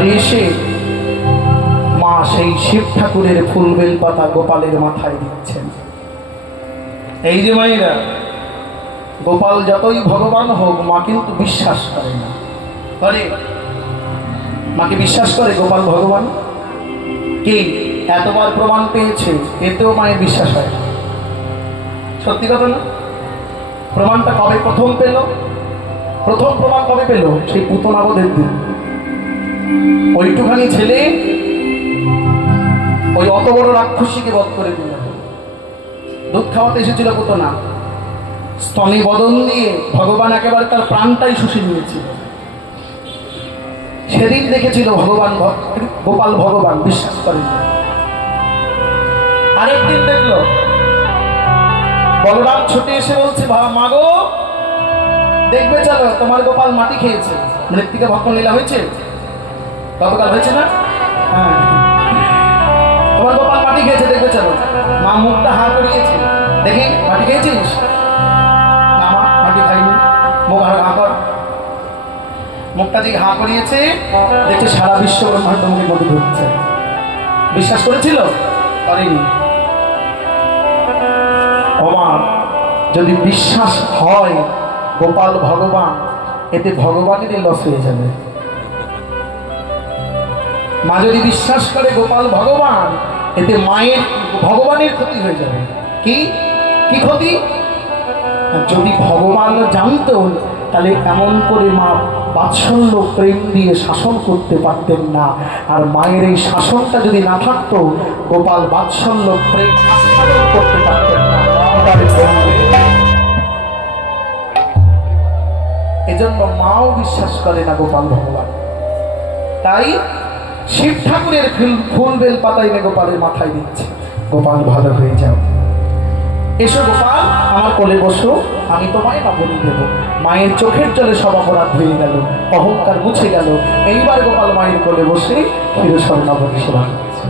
ঘরে এসে মা সেই শিব ঠাকুরের ফুল বেল পাতা গোপালের মাথায় দিচ্ছেন। এই যে মায়েরা, গোপাল যতই ভগবান হোক মা কিন্তু বিশ্বাস করে না। করে মাকে বিশ্বাস করে গোপাল ভগবান কি? এতবার প্রমাণ পেয়েছে, এতেও মায়ের বিশ্বাস হয়। সত্যি কথা না? প্রমাণটা কবে প্রথম পেল? প্রথম প্রমাণ কবে পেল? সেই পুতনাবধের দিন। ওইটুখানি ছেলে ওই অত বড় রাক্ষসীকে বধ করে দিল। দুধ খাওয়াতে এসেছিল পুতনা, স্তনে বদন দিয়ে ভগবান একেবারে তার প্রাণটাই শুষে নিয়েছিল। সেদিন দেখেছিল ভগবান, গোপাল ভগবান বিশ্বাস করেন। আরেকদিন দেখলো বলরাম ছুটে এসে বলছে, মা গো দেখবে চলো, তোমার গোপাল মাটি খেয়েছে। মৃত্তিকা ভক্ষণ লীলা হয়েছে, গতকাল হয়েছে না? হ্যাঁ, তোমার গোপাল মাটি খেয়েছে, দেখবে চলো। মা মুখটা হা করিয়েছে, দেখি মাটি খেয়েছিস? না মা, মাটি খাইনি। মুখ হা কর। মুখটা যে হা করিয়েছে, দেখছে সারা বিশ্ব ব্রহ্মাণ্ড মুখে মধু ঢুকছে। বিশ্বাস করেছিল? করেনি। ওমা, যদি বিশ্বাস হয় গোপাল ভগবান, এতে ভগবানেরই লস হয়ে যাবে। মা যদি বিশ্বাস করে গোপাল ভগবান, এতে মায়ের ভগবানের ক্ষতি হয়ে যাবে। কি কি ক্ষতি? যদি ভগবান জানতো, তাহলে এমন করে মা বাৎসল্য প্রেম দিয়ে শাসন করতে পারতেন না। আর মায়ের এই শাসনটা যদি না থাকতো, গোপাল বাৎসল্য প্রেম আস্বাদন করতে পারতেন না। এজন্য মাও বিশ্বাস করে না গোপাল ভগবান। তাই শিব ঠাকুরের ফুল বেল পাতা এনে গোপালের মাথায় দিচ্ছে, গোপাল ভালো হয়ে যাও। এসো গোপাল, আমার কোলে বসো, আমি তোমায় না বলি দেবো। মায়ের চোখের জলে সব অপরাধ হয়ে গেল, অহংকার মুছে গেল। এইবার গোপাল মায়ের কোলে বসে ক্ষীরস্বর্ণাবলী সেবা করছে।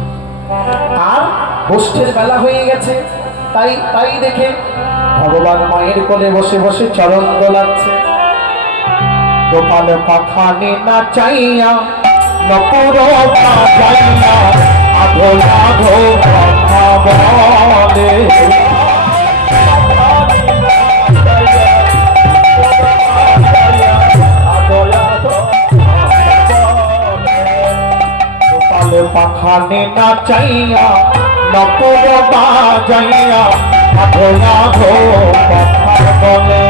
আর গোষ্ঠের বেলা হয়ে গেছে, তাই দেখে ভগবান মায়ের কোলে বসে বসে চরণ দোলাচ্ছে। গোপাল পাখানে না চাইয়া নপুর বাজাইয়া আধো আধো কথা বলে। গোপাল পাখানে না চাইয়া নপুর বাজাইয়া আধো আধো কথা বলে।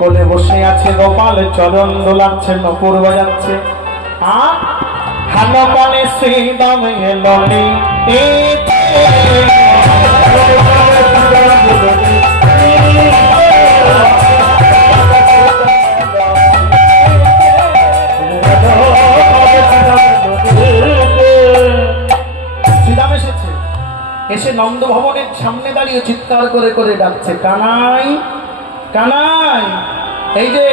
কোলে বসে আছে গোপাল, চরণ দোলাচ্ছে, নপুর বাজাচ্ছে। আর হানো কানে শ্রীদাম এলি শ্রীদাম এসেছে। এসে নন্দ ভবনের সামনে দাঁড়িয়ে চিৎকার করে করে ডাকছে, কানাই কানাই, এই যে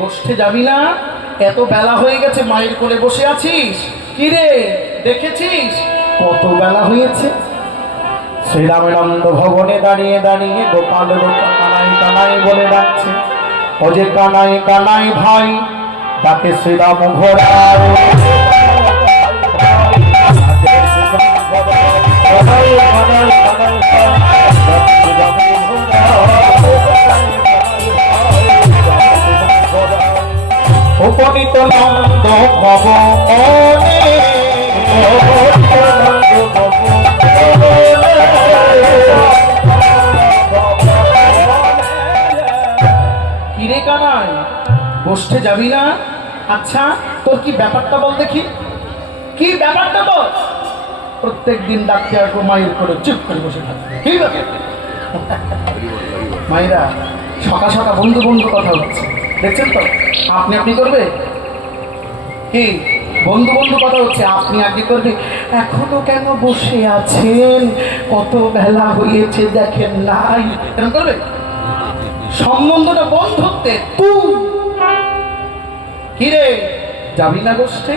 বসতে যাবি না? এত বেলা হয়ে গেছে, মায়ের কোলে বসে আছিস। কি রে, দেখেছিস কত বেলা হয়েছে? শ্রীরামানন্দ ভবনে দাঁড়িয়ে দাঁড়িয়ে গোপাল কানাই কানাই বলে ডাকছে। ও যে কানাই কানাই ভাই, ডাকে শ্রীরাম ঘোড়ায়। উপনীত নন্দ ভবনে কিরে কানাই, বসতে যাবি না? আচ্ছা, তোর কি ব্যাপারটা বল দেখি, কি ব্যাপারটা বল। প্রত্যেক দিন ডাকতে আসবো, মায়ের করে চুপ করে বসে থাকবে। ঠিক আছে মায়েরা, সকাল সকাল বন্ধু বন্ধু কথা হচ্ছে, দেখছেন তো? আপনি আপনি করবে কি? বন্ধু বন্ধু কথা হচ্ছে, আপনি আপনি করবে। এখনো কেন বসে আছেন? কত বেলা হয়েছে দেখেন নাই? এরকম করবে? সম্বন্ধটা বন্ধুত্বের। তুই কিরে যাবি না গোষ্ঠে?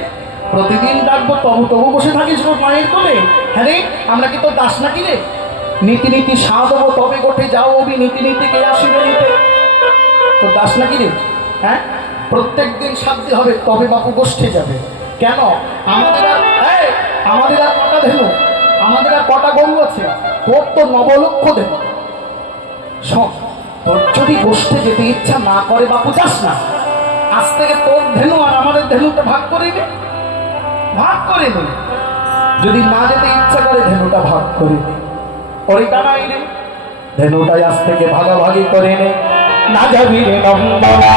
প্রতিদিন ডাকবো তবু তবু বসে থাকিস মায়ের কোলে। হ্যাঁ রে, আমরা কি তোর দাস নাকি রে? নীতি নীতি সাধবো তবে গোঠে যাও অবি, নীতি নীতি কে আসিবে নিতে। তোর দাস নাকি রে? হ্যাঁ, প্রত্যেক দিন সাধতে হবে তবে বাপু গোষ্ঠে যাবে। কেন? আমাদের আর কটা ধেনু, আমাদের আর কটা গরু আছে? তোর তো নবলক্ষ ধেনু। শোন, তোর যদি গোষ্ঠে যেতে ইচ্ছা না করে বাপু যাস না। আজ থেকে তোর ধেনু আর আমাদের ধেনুটা ভাগ করে নে, ভাগ করে নে। যদি না যেতে ইচ্ছা করে ধেনুটা ভাগ করে নে। ওরে কানাই রে, ধেনুটাই আজ থেকে ভাগাভাগি করে নে। না যাবি রে নন্দনা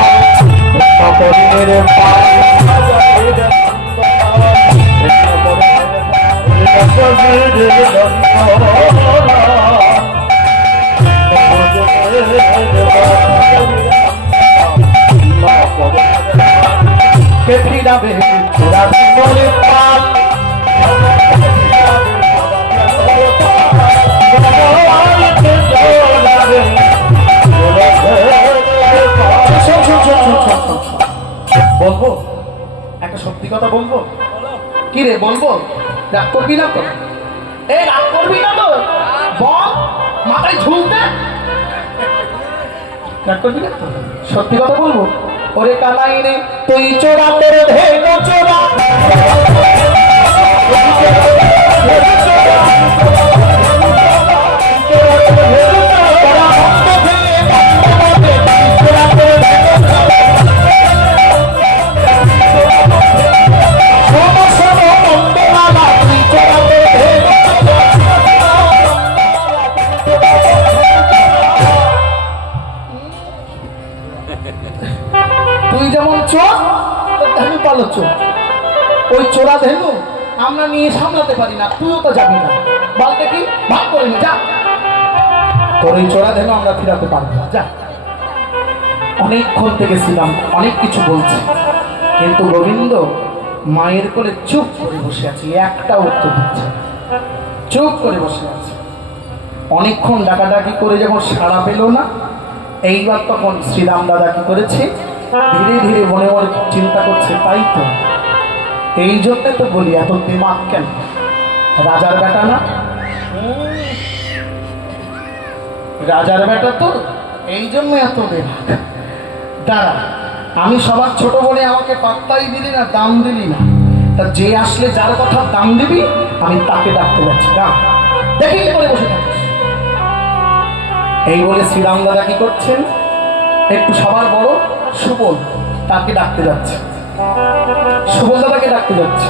রে ফিরাবে বলবো একটা সত্যি কথা বলবো। কি রে বলবো? রাগ করবি না তো? এই রাগ করবি না তো? বল, মাথায় ঝুলতে রাগ করবি না তো? সত্যি কথা বলবো। ওরে কানাই রে, তুই চোরা তোর ধেনু চোরা, তুই যেমন চোর ধেনু পালো চোর। ওই চোরা ধেনু আমরা নিয়ে সামলাতে পারি না, তুইও তো যাবি না। বলতে কি ভাগ করে নি, যা। তোর ওই চোরা ধেনু আমরা ফিরাতে পারবো না, যা। অনেকক্ষণ থেকে ছিলাম, অনেক কিছু বলছি, কিন্তু গোবিন্দ মায়ের কোলে চুপ করে বসে আছে, একটা উত্তর দিচ্ছে, চুপ করে বসে আছে। অনেকক্ষণ ডাকাডাকি করে যখন সাড়া পেল না, এইবার তখন শ্রীরাম দাদা কি করেছে, ধীরে ধীরে মনে মনে চিন্তা করছে, তাই তো, এই জন্যে তো বলি এত দিমাগ কেন? রাজার বেটা না, রাজার বেটা তো, এই জন্য এত দিমাগ। দাঁড়া, আমি সবার ছোট বলে আমাকে পাত্তাই দিলি না, দাম দিলি না। তা যে আসলে যার কথা দাম দিবি, আমি তাকে ডাকতে যাচ্ছি। না দেখি কি করে বসে থাকিস। এই বলে শ্রীরাম দাদা কি করছেন, একটু সবার বড় সুবল, তাকে ডাকতে যাচ্ছে। সুবল দাদাকে ডাকতে যাচ্ছে।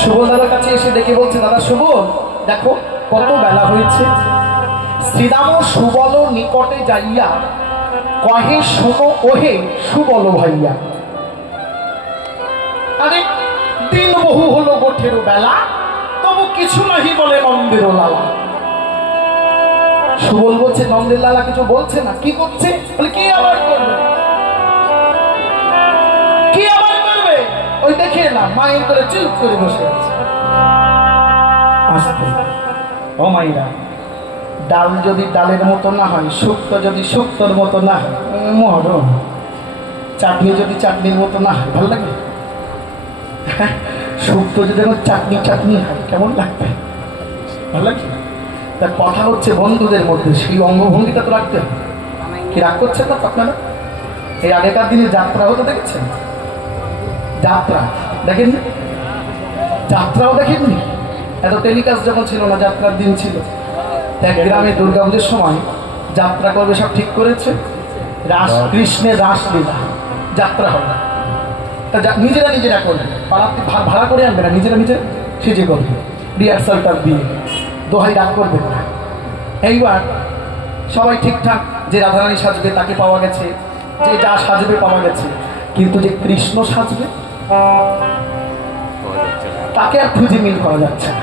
সুবল দাদার কাছে এসে ডেকে বলছে, দাদা সুবল, দেখো কত বেলা হয়েছে। শ্রীরাম সুবল নিকটে যাইয়া কহে, শোনো ওহে সুবল ভাইয়া। আরে দিন বহু হলো গোঠের বেলা, তবু কিছু নাহি বলে নন্দের লালা। সুবল বলছে, নন্দের লালা কিছু বলছে না, কি করছে? বলে কি আবার করবে, কি আবার করবে? ওই দেখে না মায়ের করে চুপ করে বসে আছে। আসতে ও মাইরা, ডাল যদি ডালের মতো না হয়, শুক্তো যদি শুক্তোর মতো না হয়, মরণ। চাটনি যদি চাটনির মতো না হয়, ভালো লাগে? শুক্তো যদি চাটনি চাটনি হয়, কেমন লাগবে? ভালো লাগে? তার কথা হচ্ছে বন্ধুদের মধ্যে সেই অঙ্গভঙ্গিটা তো রাখতে হবে। কি রাগ করছেন না আপনারা? এই আগেকার দিনে যাত্রা হতো দেখেছেন? যাত্রা দেখেননি? যাত্রাও দেখেননি? এত টেলিকাস্ট যখন ছিল না, যাত্রার দিন ছিল। এক গ্রামে দুর্গাপুজোর সময় যাত্রা করবে, সব ঠিক করেছে। কৃষ্ণের রাসলীলা যাত্রা হবে। তা নিজেরা নিজেরা করবে, পাড়াতে ভাড়া করে আনবে না, নিজেরা নিজে সেজে করবে, রিহার্সালটা দিয়ে, দোহাই রাগ করবে না। এইবার সবাই ঠিকঠাক, যে রাধারানী সাজবে তাকে পাওয়া গেছে, যে যা সাজবে পাওয়া গেছে, কিন্তু যে কৃষ্ণ সাজবে তাকে আর খুঁজে মিল করা যাচ্ছে না।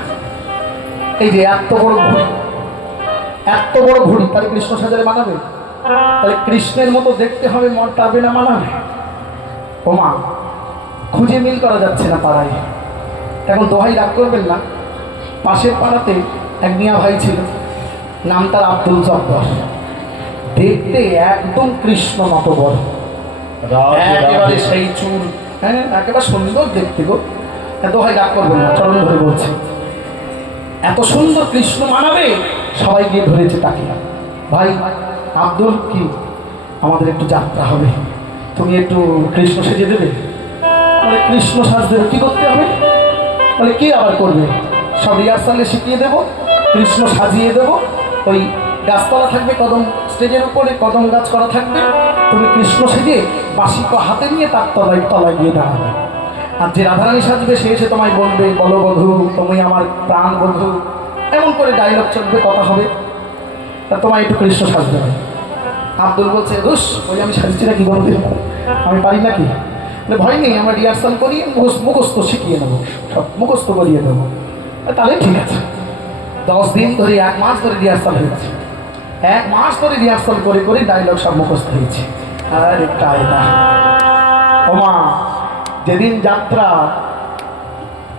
এই যে এত বড় ঘুড়ি, এত বড় ঘুড়ি, তাহলে কৃষ্ণ সাজারে মানাবে? তাহলে কৃষ্ণের মতো দেখতে হবে, মন টাবে না মানাবে? ও মা, খুঁজে মিল করা যাচ্ছে না পাড়ায়। এখন দোহাই রাগ করবেন না, পাশের পাড়াতে এক মিয়া ভাই ছিল, নাম তার আব্দুল জব্বার। দেখতে একদম কৃষ্ণ নটবর, একেবারে সেই চুল, হ্যাঁ একেবারে সুন্দর দেখতে গো। এত হয় রাগ করবেন না, চরণ ধরে বলছে এত সুন্দর কৃষ্ণ মানাবে। সবাই গিয়ে ধরেছে তাকে, ভাই আব্দুল কি আমাদের একটু যাত্রা হবে, তুমি একটু কৃষ্ণ সেজে দেবে। বলে কৃষ্ণ সাজ দেবে, কি করতে হবে? বলে কি আবার করবে, সব রিহার্সালে শিখিয়ে দেবো, কৃষ্ণ সাজিয়ে দেবো। ওই গাছতলা থাকবে, কদম স্টেজের উপরে কদম গাছ করা থাকবে, তুমি কৃষ্ণ সেজে বাঁশি হাতে নিয়ে তার তলায় গিয়ে দাঁড়াবে। আর যে রাধারানী সাজবে সে এসে তোমায় বলবে, বলো বধূ তুমি আমার প্রাণ বধূ, এমন করে ডায়লগ চলবে, কথা হবে, তা তোমায় একটু কৃষ্ণ সাজতে হবে। আব্দুল বলছে রুশ, ওই আমি সাজছি না কি বলতে, আমি পারি নাকি? ভয় নেই, আমরা রিহার্সাল করি, মুখস্থ শিখিয়ে নেবো, সব মুখস্থ করিয়ে দেবো। তাহলে ঠিক আছে। 10 দিন ধরে 1 মাস ধরে রিহার্সাল হয়েছে, 1 মাস ধরে রিহার্সাল করে করে ডায়লগ সব মুখস্থ হয়েছে। আর একটা আয়না ওমা, যেদিন যাত্রা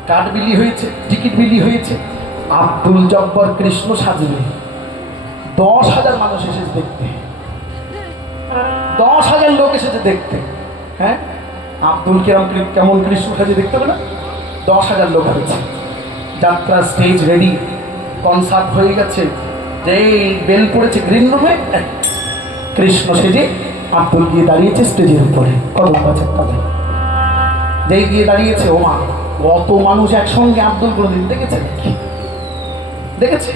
কাঠ বিলি হয়েছে, টিকিট বিলি হয়েছে, আব্দুল জব্বর কৃষ্ণ সাজবে, 10,000 মানুষ এসেছে দেখতে, 10,000 লোক এসেছে দেখতে। হ্যাঁ আব্দুল কেমন কৃষ্ণ সাজে দেখতে হবে না? 10,000 লোক হয়েছে, যাত্রা স্টেজ রেডি, কনসার্ট হয়ে গেছে, যেই বেল পড়েছে গ্রিন রুমে, কৃষ্ণ সেজে আব্দুল গিয়ে দাঁড়িয়েছে স্টেজের উপরে, কদম গাছের তলায় যেই গিয়ে দাঁড়িয়েছে। ওমা, কত মানুষ একসঙ্গে আব্দুল কোনোদিন দেখেছে নাকি? দেখেছে?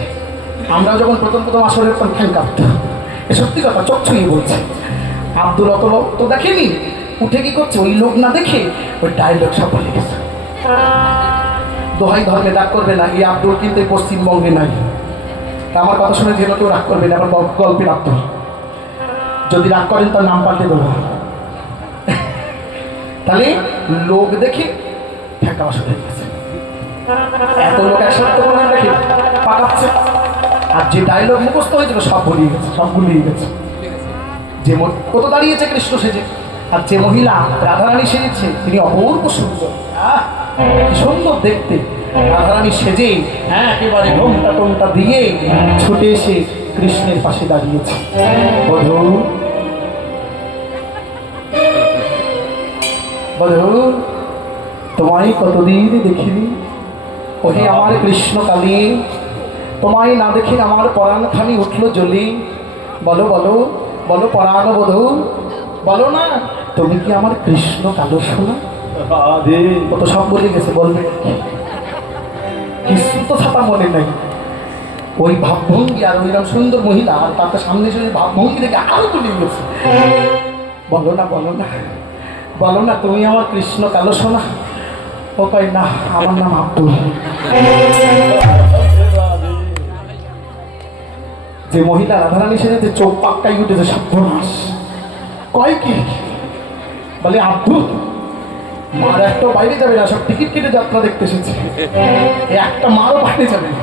আমরা যখন প্রথম আসলে ঠ্যাং কাঁপত, এ সত্যি কথা, চোখ ছুঁয়ে বলছে। আব্দুল অত লোক তো দেখেনি, উঠে কি করছে, ওই লোক না দেখে ওই ডায়লগ সব বলে গেছে। দোহাই ধর্মে রাগ করবে না, এই আব্দুল কিন্তু পশ্চিমবঙ্গে নাই। তা আমার কথা শুনে যেন কেউ রাগ করবে না, আমার গল্পের আব্দুল, যদি রাগ করেন তার নাম পাল্টে দেবো। তাহলে লোক দেখে ঠেকা বসে গেছে, এত লোক একসাথে দেখে পাকাচ্ছে। আর যে ডায়লগ মুখস্থ হয়েছিল সব ভুলিয়ে গেছে, সব ভুলিয়ে গেছে। যে কত দাঁড়িয়েছে কৃষ্ণ সেজে, আর যে মহিলা রাধারানী সেজেছে তিনি অপূর্ব সুন্দর, সুন্দর দেখতে। রাধারানী সেজে হ্যাঁ একেবারে ঘোমটা টোমটা দিয়ে ছুটে এসে কৃষ্ণের পাশে দাঁড়িয়েছে। বধূ বধূ তোমায় কতদিন দেখিনি, ওহে আমার কৃষ্ণ কালী, তোমায় না দেখে আমার পরাণখানি উঠলো জ্বলি। বলো বলো বলো পরাণ বধূ, বলো না তুমি কি আমার কৃষ্ণ কালো সোনা? কত সব বলে গেছে, বলবে কিছু তো ছাপা মনে নাই। ওই ভাবভঙ্গি আর ওইরকম সুন্দর মহিলা, আর তার সামনে এসে ভাবভঙ্গি দেখে আরো তুলে গেছে। বলো না বলো না বলো না তুমি আমার কৃষ্ণ কালো সোনা? ও কয় না, আমার নাম আব্দুল। যে মহিলা রাধারানী সেজেছে চোখ পাক্কাই উঠেছে, সর্বনাশ। কয় কি? বলে আব্দুল মার একটা বাইরে যাবে না, সব টিকিট কেটে যাত্রা দেখতে এসেছে, একটা মারও বাইরে যাবে না।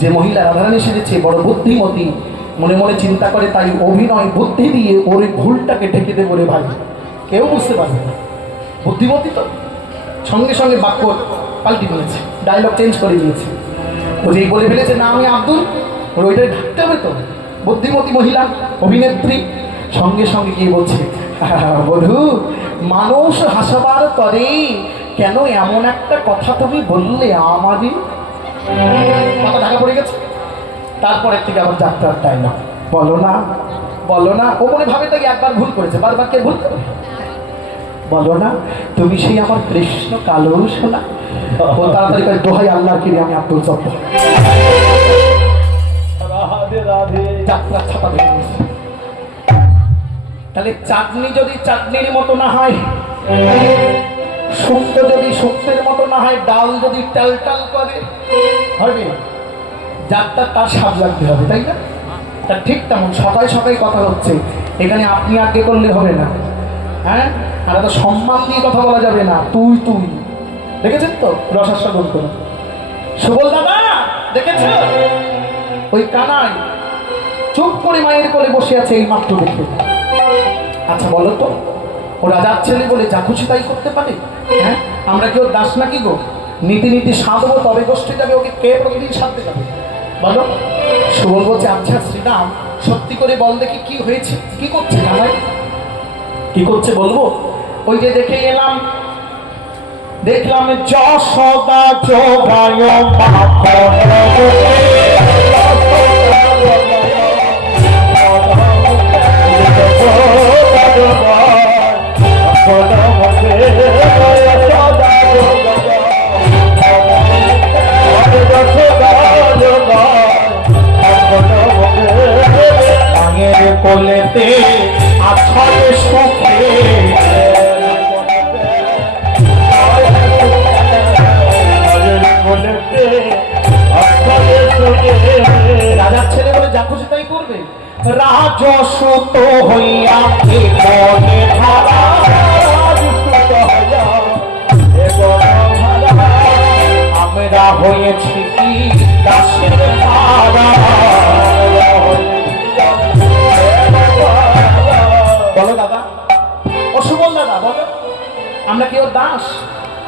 যে মহিলা রাধারানী সেজেছে বড় বুদ্ধিমতী, মনে মনে চিন্তা করে, তাই অভিনয় বুদ্ধি দিয়ে ওর ভুলটাকে ঢেকে দেবো রে ভাই, কেউ বুঝতে পারবে না। বুদ্ধিমতী তো সঙ্গে সঙ্গে বাক্য পাল্টি ফেলেছে, ডায়লগ চেঞ্জ করে দিয়েছে। ও যেই বলে ফেলেছে না আমি আব্দুল, ওর ওইটাই ঢাকতে হবে তো। বুদ্ধিমতী মহিলা অভিনেত্রী সঙ্গে সঙ্গে গিয়ে বলছে, বধূ মানুষ হাসাবার তরে কেন এমন একটা কথা তুমি বললে আমাদের? মাথা ঢাকা পড়ে গেছে। তারপরের থেকে আবার যাত্রার ডায়লগ, বলো না বলো না। ও মনে ভাবে তাকে একবার ভুল করেছে, বারবার কে ভুল করে? বলো না তুমি সেই আমার কৃষ্ণ কালো সোনা? ও তাড়াতাড়ি করে দোহাই আল্লাহর কিরে আমি আব্দুল জব্বার। যাত্রা ছাপা দেখে গেছে। তাহলে চাটনি যদি চাটনির মতো না হয়, শুক্তো যদি শুক্তের মতো না হয়, ডাল যদি টাল টাল করে হবে, যাত্রা তার স্বাদ লাগতে হবে, তাই না? তা ঠিক তেমন সবাই সবাই কথা হচ্ছে, এখানে আপনি আগে করলে হবে না। হ্যাঁ, আর এত সম্মান দিয়ে কথা বলা যাবে না, তুই তুই। দেখেছেন তো রসাস্বাদন করে সুবল দাদা, দেখেছেন ওই কানাই চুপ করে মায়ের কোলে বসে আছে এই মাত্র দেখে। আচ্ছা বলো তো, ও রাজার ছেলে বলে যা খুশি তাই করতে পারে? হ্যাঁ, আমরা কেউ দাস নাকি গো? নীতি নীতি সাধবো তবে গোষ্ঠী যাবে, ওকে কে প্রতিদিন সাধতে যাবে বলো? সুবল বলছে আচ্ছা শ্রীরাম সত্যি করে বল দেখি কি হয়েছে, কি করছে কানাই, কি করছে বলবো? ওই যে দেখে এলাম, দেখলাম যশোদা যোগায় কোলেতে আছড়ে সুখে রাজার ছেলে বলে যা খুশি তাই করবে। রাজসূত হইয়া আমরা হয়েছি কি দাসের ভাড়া। বলো দাদা, ও সুবল দাদা বলো, আমরা কি ওর দাস?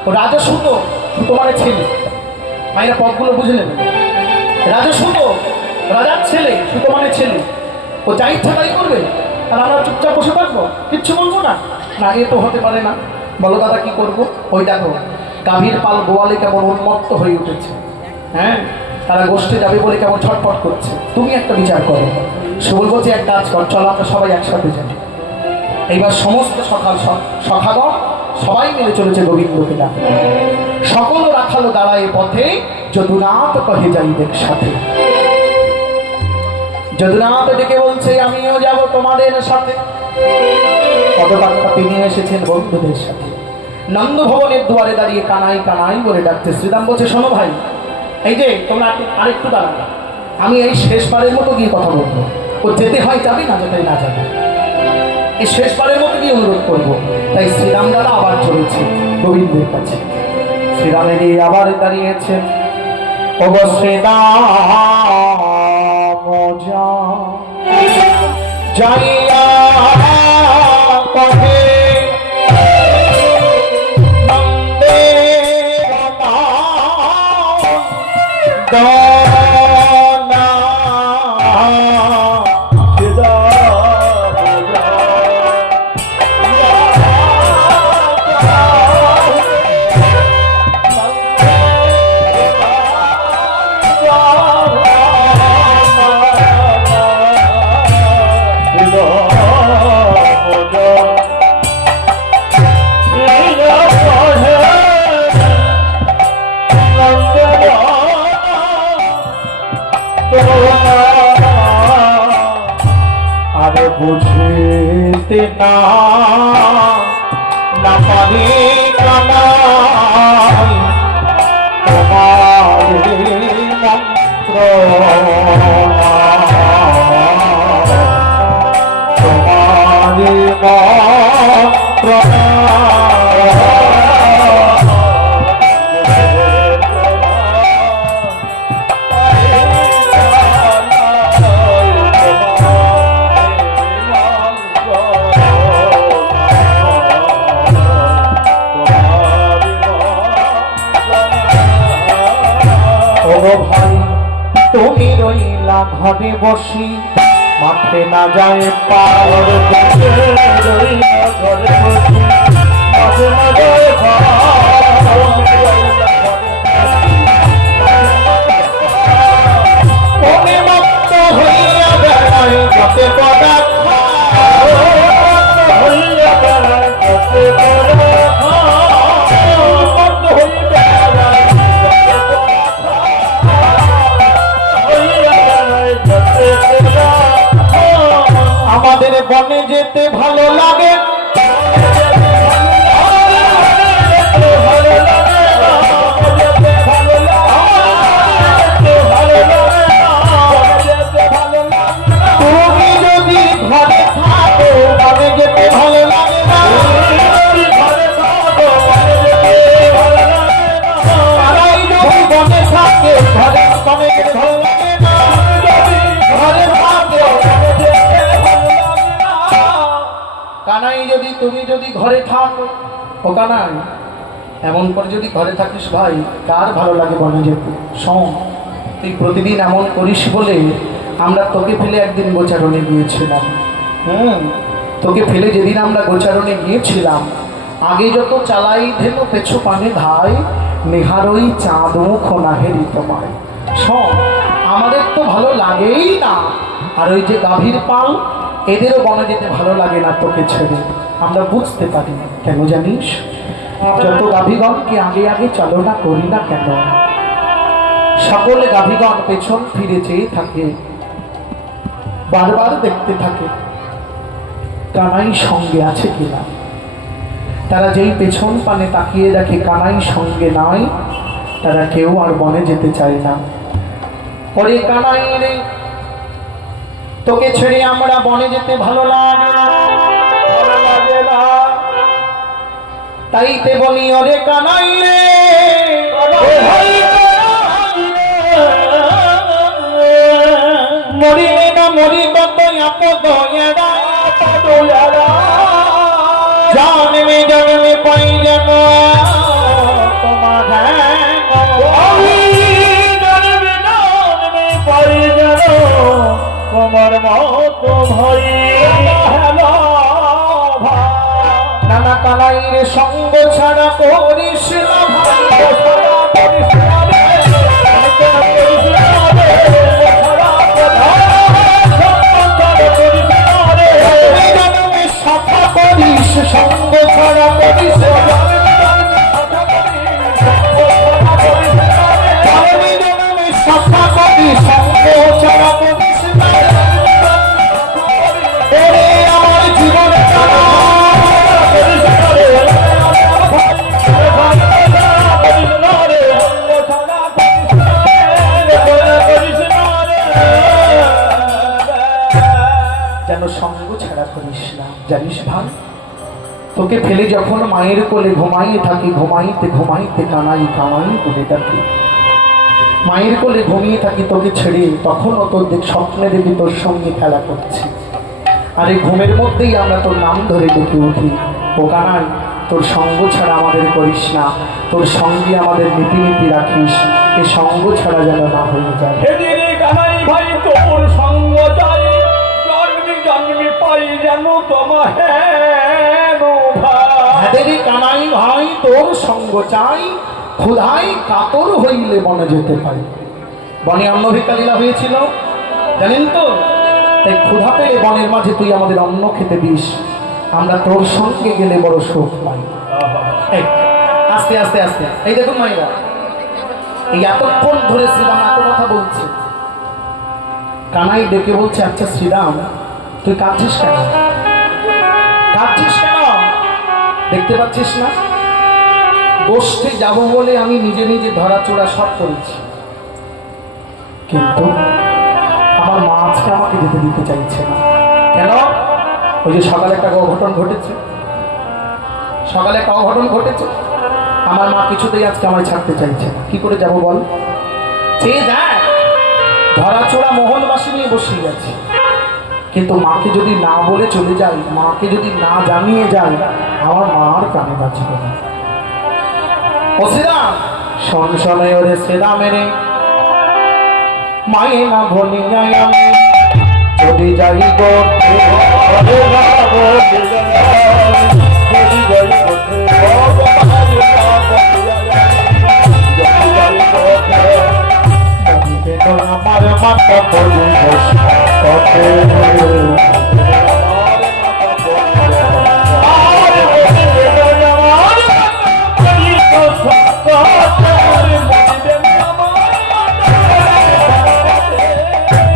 ও রাজসূত, সুতো মানে ছেলে, মায়েরা পদগুলো বুঝে নেবে। রাজসূত রাজার ছেলে, সুতো মানে ছেলে, ও যা ইচ্ছা তাই করবে আর আমরা চুপচাপ বসে থাকবো, কিচ্ছু বলবো না? না, এ তো হতে পারে না। বলো দাদা কি করবো? ওই দেখো গাভীর পাল গোয়ালে কেমন উন্মত্ত হয়ে উঠেছে, হ্যাঁ, তারা গোষ্ঠী যাবে বলে কেমন ছটফট করছে। তুমি একটা বিচার করো। সুবল বলছে এক কাজ কর, চলো আমরা সবাই একসাথে যাই। এইবার সমস্ত সখাগণ সবাই মিলে চলেছে গোবিন্দকে ডাকে। সকল রাখালো দাঁড়ায় পথে, যদুনাথ কহে যাই দেখ সাথে। যদুনাথ ডেকে বলছে আমিও যাব তোমাদের সাথে। কত টাকা নিয়ে এসেছেন বন্ধুদের সাথে। নন্দ ভবনের দুয়ারে দাঁড়িয়ে কানাই কানাই বলে ডাকছে। শ্রীরাম বলছে শোনো ভাই, এই যে তোমরা আরেকটু দাঁড়াবে, আমি এই শেষবারের মতো গিয়ে কথা বলবো। ও যেতে হয় যাবে, না যেতে না যাবে, এই শেষবারের মতো গিয়ে অনুরোধ করবো। তাই শ্রীরাম দাদা আবার চলেছে গোবিন্দের কাছে। শ্রীরামের আবার দাঁড়িয়েছেন। অবশ্যই যাইয়া কহে বুঝতে না পারি কানাই তোমার মন্ত্র, তোমার মন্ত্র ভাই। তুমি রইলা ঘরে বসি, মাঠে না যায় পার, রইলা ঘরে বসি, মাঠে না যায় তুমি মুক্ত হইয়া বেড়াই যতে পদার্থ, হইয়া বেড়াই যতে পদার্থ, আমাদের বনে যেতে ভালো লাগে, তুমি যদি ঘরে থাকো বনে যেতে ভালো লাগে না, তারাই যদি বনে থাকে ঘরে বনে যেতে ভালো লাগে না, ঘরে থাকে কানাই যদি তুমি যদি ঘরে থাকো, ও কানাই এমন করে যদি ঘরে থাকিস ভাই, কার ভালো লাগে বনে যেতে? শোন, তুই প্রতিদিন এমন করিস বলে আমরা তোকে ফেলে একদিন গোচারণে গিয়েছিলাম। তোকে ফেলে যেদিন আমরা গোচারণে গিয়েছিলাম, আগে যত চালাই ধেনো পেছু পানে ধাই, নেহারই চাঁদ মুখ নাহেরি তোমায়। শোন, আমাদের তো ভালো লাগেই না, আর ওই যে গাভীর পাল, এদেরও বনে যেতে ভালো লাগে না তোকে ছেড়ে। আমরা বুঝতে পারি না কেন জানিস? যত গাভীগণকে আগে আগে চালনা করি না কেন, সকলে গাভীগণ পেছন ফিরে চেয়ে থাকে, বারবার দেখতে থাকে কানাই সঙ্গে আছে কিনা। তারা যেই পেছন পানে তাকিয়ে দেখে কানাই সঙ্গে নাই, তারা কেউ আর বনে যেতে চায় না। পরে কানাই রে, তোকে ছেড়ে আমরা বনে যেতে ভালো লাগে না, তাইতে বলি ওরে কানাই রে, মরিলে না মরি কত আপদ জন্মে জন্মে পাই যেন তোমার, তোমার মতো ভাই নানা কানাইয়ের সঙ্গ ছাড়া করিস না সফা করিস, সঙ্গ ছাড়া করিস, সফা করিস, সঙ্গ ছাড়া করিস না। আমার জীবনে যেন সঙ্গ ছাড়া করিস না। জানিস ভাই, তোকে ফেলে যখন মায়ের কোলে ঘুমাইয়ে থাকি, ঘুমাইতে ঘুমাইতে কানাই কানাই বলে ডাকি। মায়ের কোলে ঘুমিয়ে থাকি তোকে ছেড়ে, তখনও তোর স্বপ্নে দেখি তোর সঙ্গে খেলা করছি, আর এই ঘুমের মধ্যেই আমরা তোর নাম ধরে ডেকে উঠি, ও কানাই তোর সঙ্গ ছাড়া আমাদের করিস না, তোর সঙ্গে আমাদের নীতি নীতি রাখিস, এ সঙ্গ ছাড়া যেন না হয়ে যায়। কানাই ভাই তোর সঙ্গ চাই, জন্মি জন্মি পাই যেন তোমার কানাই ভাই তোর সঙ্গ চাই, ক্ষুধায় কাতর হইলে বনে যেতে পারি। বনে অন্নভিক্ষা লীলা হয়েছিল জানেন তো, তাই ক্ষুধা পেলে বনের মাঝে তুই আমাদের অন্ন খেতে দিস, আমরা তোর সঙ্গে গেলে বড় সুখ পাই। আস্তে আস্তে আস্তে, এই দেখুন মাইরা, এই এতক্ষণ ধরে শ্রীরাম এত কথা বলছে, কানাই ডেকে বলছে, আচ্ছা শ্রীরাম তুই কাঁদছিস কেন? কাঁদছিস কেন? দেখতে পাচ্ছিস না গোষ্ঠে যাব বলে আমি নিজে নিজে ধরাচোড়া সব করেছি, কিন্তু আমার মা আজকে আমাকে যেতে দিতে চাইছে না। কেন? ওই যে সকালে একটা অঘটন ঘটেছে, সকালে একটা অঘটন ঘটেছে, আমার মা কিছুতেই আজকে আমায় ছাড়তে চাইছে না। কি করে যাব বল? চেয়ে দেখ, ধরাচোড়া মোহনবাসী নিয়ে বসে গেছে, কিন্তু মাকে যদি না বলে চলে যাই, মাকে যদি না জানিয়ে যাই, আমার মার কানে বাঁচবে না। ও শ্রীরাম, শোন শোনে ওরে শ্রীরামেরে, মায়ে না ভনি যাই আমি যদি যাই আমার মাথা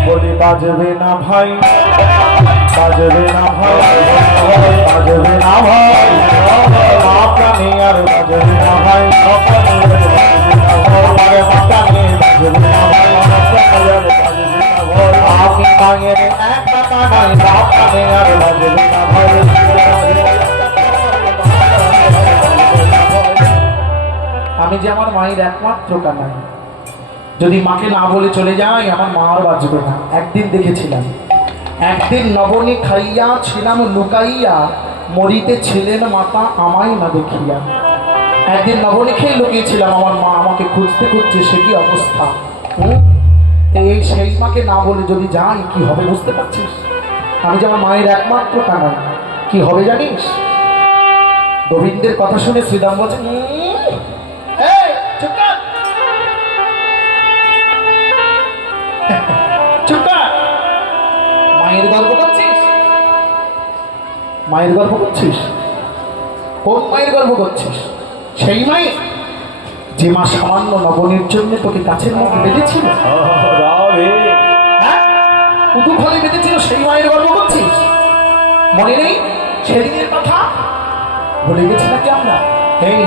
বলে বাজবে না ভাই, বাজবে না ভাই, বাজবে না ভাই, আপনাকে আর বাজবে না ভাই, আমার মাতাকে বাজবে না ভাই, আপনি মায়ের এক টাকা নাই, আপনাকে আর বাজবে না ভাই। আমি যে আমার মায়ের একমাত্র কানাই, যদি মাকে না বলে চলে যায় আমার মা আর বাঁচবে না। একদিন দেখেছিলাম, একদিন নবনী খাইয়া ছিলাম লুকাইয়া, মরিতে ছিলেন মাতা আমায় না দেখিয়া। একদিন নবনী খেয়ে লুকিয়েছিলাম, আমার মা আমাকে খুঁজতে খুঁজছে, সে কি অবস্থা। এই সেই মাকে না বলে যদি যাই কি হবে বুঝতে পারছিস? আমি যে আমার মায়ের একমাত্র কানাই, কি হবে জানিস? গোবিন্দের কথা শুনে শ্রীরাম বলছে, চুপ কর, চুপ কর। মায়ের গর্ব করছিস? মায়ের গর্ব করছিস? কোন মায়ের গর্ব করছিস? সেই মায়ের যে মা সামান্য নবনীর জন্য তোকে গাছের মধ্যে বেঁধেছিল, উদু ফলে বেঁধেছিল, সেই মায়ের গর্ব করছিস? মনে নেই সেদিনের কথা? বলে গেছি নাকি আমরা? এই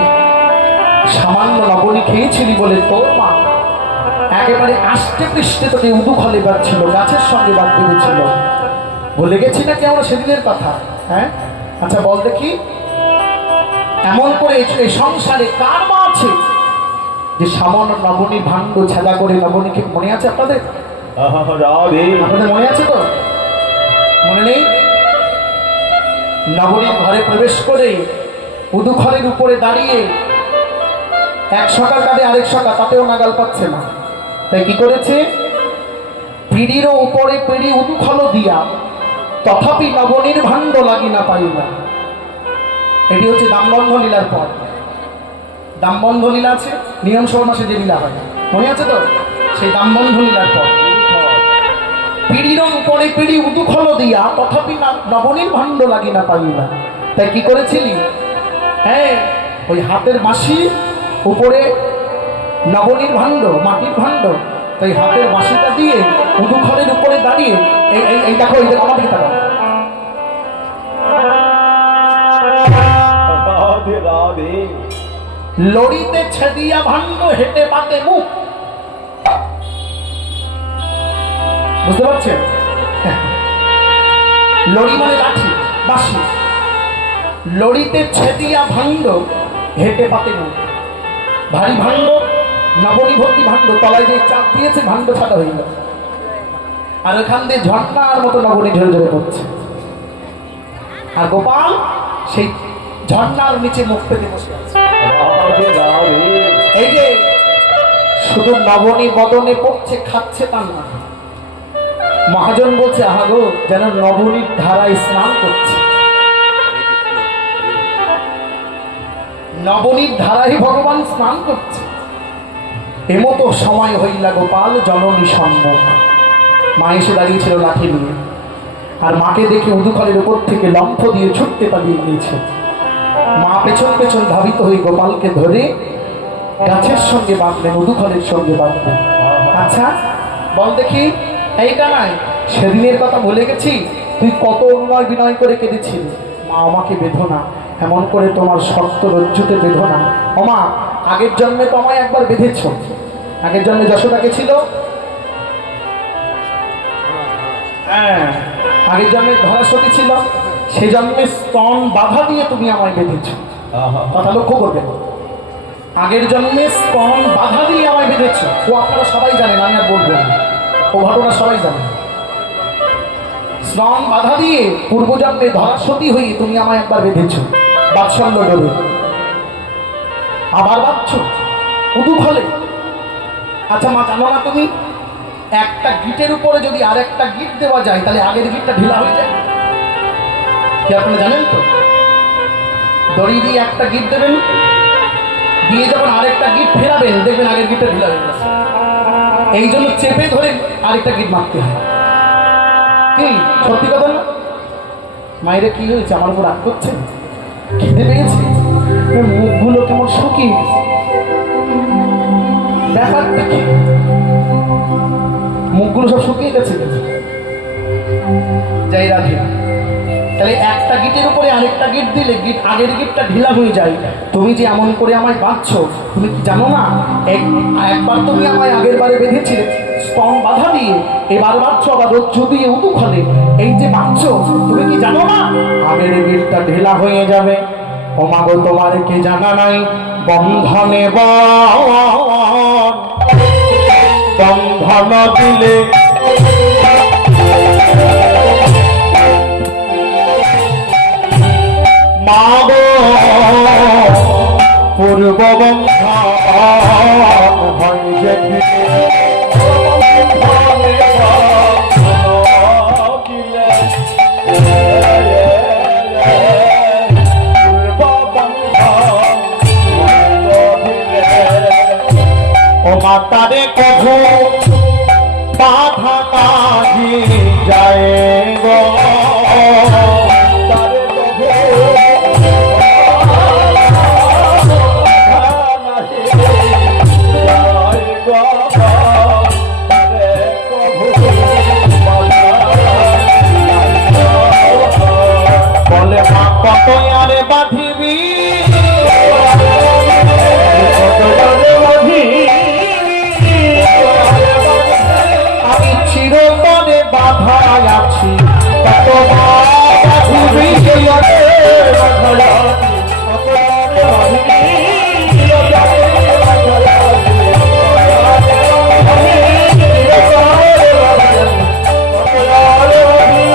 সামান্য নবনী খেয়েছিলি বলে তোর মা একেবারে আষ্টে পৃষ্ঠে তোকে উদু ফলে বাঁধছিল, গাছের সঙ্গে বাদ বেঁধেছিল। বলে গেছি নাকি আমরা সেদিনের কথা? হ্যাঁ, আচ্ছা বল দেখি, এমন করে এই সংসারে কার মা আছে যে সামান্য নবনী ভাণ্ড ছাদা করে নবনীকে? মনে আছে আপনাদের? আপনাদের মনে আছে তো? মনে নেই? নবনীর ঘরে প্রবেশ করে উদুখলের উপরে দাঁড়িয়ে এক সকাল কাঁদে, আরেক সকাল তাতেও নাগাল পাচ্ছে না, তাই কি করেছে? পিড়িরও উপরে পিড়ি উদুখল দিয়া তথাপি নবনীর ভাণ্ড লাগি না পাইলা। এটি হচ্ছে দামবন্ধ লীলার পর। দামবন্ধ লীলা আছে, নিয়ম সর মাসে যে লীলা হয়, মনে আছে তো? সেই দামবন্ধ লীলার পর পিড়ির উপরে পিড়ি উদুখল দিয়া তথাপি নবনীর ভাণ্ড লাগি না পাইলা। তাই কি করেছিলি? হ্যাঁ, ওই হাতের বাঁশি উপরে নবনীর ভাণ্ড, মাটির ভাণ্ড, তাই হাতের বাঁশিটা দিয়ে উদুখলের উপরে দাঁড়িয়ে এই দেখো, এই দেখো, আমাদের দেখো, লড়িতে ছেদিয়া ভাণ্ড হেঁটে পাতে মুখ। বুঝতে পারছেন? লড়ি মানে লাঠি, বাঁশি। লড়িতে ছেদিয়া ভাণ্ড হেঁটে পাতে মুখ। ভারী ভাণ্ড, নবনী ভর্তি ভাণ্ড, তলায় দিয়ে চাপ দিয়েছে, ভাণ্ড ছাড়া হয়ে গেছে, আর ওখান দিয়ে ঝর্ণার মতো নবনী ঝরে ঝরে পড়ছে। আর গোপাল সেই ঝর্ণার নিচে মুখ পেতে বসে আছে। এই যে শুধু নবনী বদনে পড়ছে, খাচ্ছে তা না, মহাজন বলছে আহা গো, যেন নবনীর ধারায় স্নান করছে। নবনীর ধারায় ভগবান স্নান করছে। এমতো সময় হইলা গোপাল জননী সম্মুখ। মা এসে দাঁড়িয়েছিল লাঠি নিয়ে, আর মাকে দেখে উদুখলের উপর থেকে লম্ফ দিয়ে ছুটতে পালিয়ে গিয়েছে। মা পেছন পেছন ধাবিত হয়ে গোপালকে ধরে গাছের সঙ্গে বাঁধলেন, উদুখলের সঙ্গে বাঁধলেন। আচ্ছা বল দেখি, এই কানাই, সেদিনের কথা ভুলে গেছি? তুই কত অনুনয় বিনয় করে কেঁদেছিলি, মা আমাকে বেঁধো না, এমন করে তোমার শক্ত রজ্জুতে বেঁধো না। ও মা, আগের জন্মে তো আমায় একবার বেঁধেছ। আগের জন্মে যশোদাকে ছিল, হ্যাঁ, আগের জন্মে ধরাসতী ছিল, সে জন্মে স্তন বাধা দিয়ে তুমি আমায় বেঁধেছ। কথা লক্ষ্য করবে, আগের জন্মে স্তন বাধা দিয়ে আমায় বেঁধেছ। ও আপনারা সবাই জানেন, আমি আর বলবো না, ও ঘটনা সবাই জানেন। স্তন বাধা দিয়ে পূর্বজন্মে ধরাসতী হয়ে তুমি আমায় একবার বেঁধেছ, বাৎসল্য ডোবে। আবার বাঁধছ উদুখলে। আচ্ছা মা, জানো না তুমি একটা গিটের উপরে যদি আর একটা গিট দেওয়া যায় তাহলে আগের গিটটা ঢিলা হয়ে যায়? কি আপনারা জানেন তো? দড়ি দিয়ে একটা গিট দেবেন, দিয়ে যখন আরেকটা গিট ফেরাবেন দেখবেন আগের গিটটা ঢিলা হয়ে গেছে। এই জন্য চেপে ধরে আরেকটা গিট মারতে হয়। কি সত্যি কথা না? মায়েরা কি হয়েছে, আমার উপর রাগ করছে? খিদে পেয়েছে, মুখগুলো কেমন শুকিয়ে গেছে, ব্যাপারটা কি? মুখগুলো সব শুকিয়ে গেছে। যাই রাখি, তাহলে একটা গিটের উপরে আরেকটা গিট দিলে গিট আগের গিটটা ঢিলা হয়ে যায়। তুমি যে এমন করে আমায় বাঁধছো, তুমি কি জানো না একবার তুমি আমায় আগের বারে বেঁধেছিলে স্তন বাধা দিয়ে, এবার বাঁধছো আবার রজ্জু দিয়ে উদুখলে। এই যে বাঁধছো, তুমি কি জানো না আগের গিটটা ঢিলা হয়ে যাবে? ও মা গো, তোমার কি জানা নাই? বন্ধনে বন্ধন দিলে মা গো, পূর্ব বন্ধন হয় যে বাঁধিবি আমি চিরতরে বাধায় আছি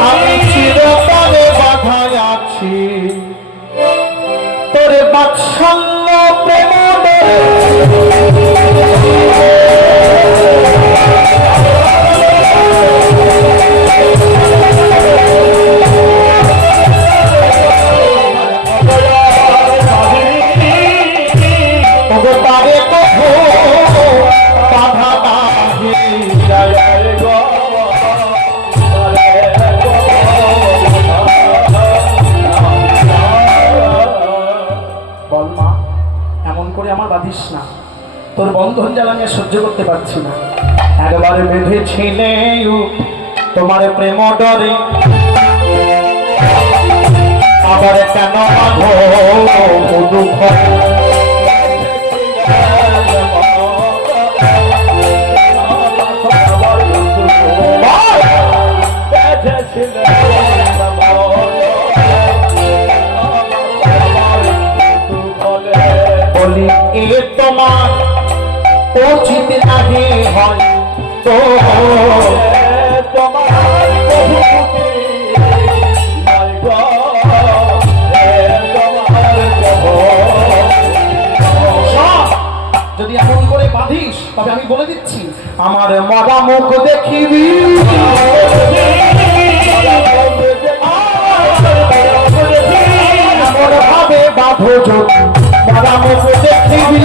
আমি চিরতরে বাধায় আছি তোর বাৎসল্য প্রেম না তোর বন্ধন জ্বালানি সহ্য করতে পারছি না একবারে বেঁধেছিলে তোমার প্রেম ডরে আবার কেন দুঃখ বলি এ তোমার উচিত নাহি হয় তো তোমার যদি এমন করে বাঁধিস তবে আমি বলে দিচ্ছি আমার মরা মুখ দেখিবি এমন ভাবে বাঁধো যদি মরা মুখ দেখিবি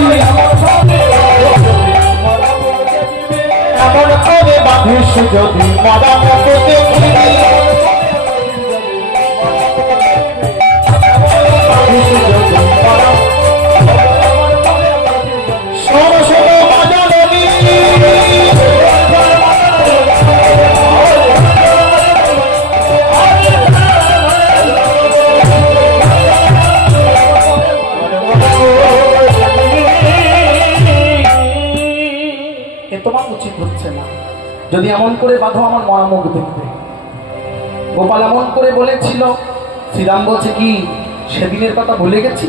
এমন করে বাঁধিস যদি মরা মুখ দেখিবি তোমার উচিত হচ্ছে না যদি এমন করে বাঁধো আমার মরা মুখ দেখবে গোপাল এমন করে বলেছিল শ্রীরাম বলছে কি সেদিনের কথা ভুলে গেছি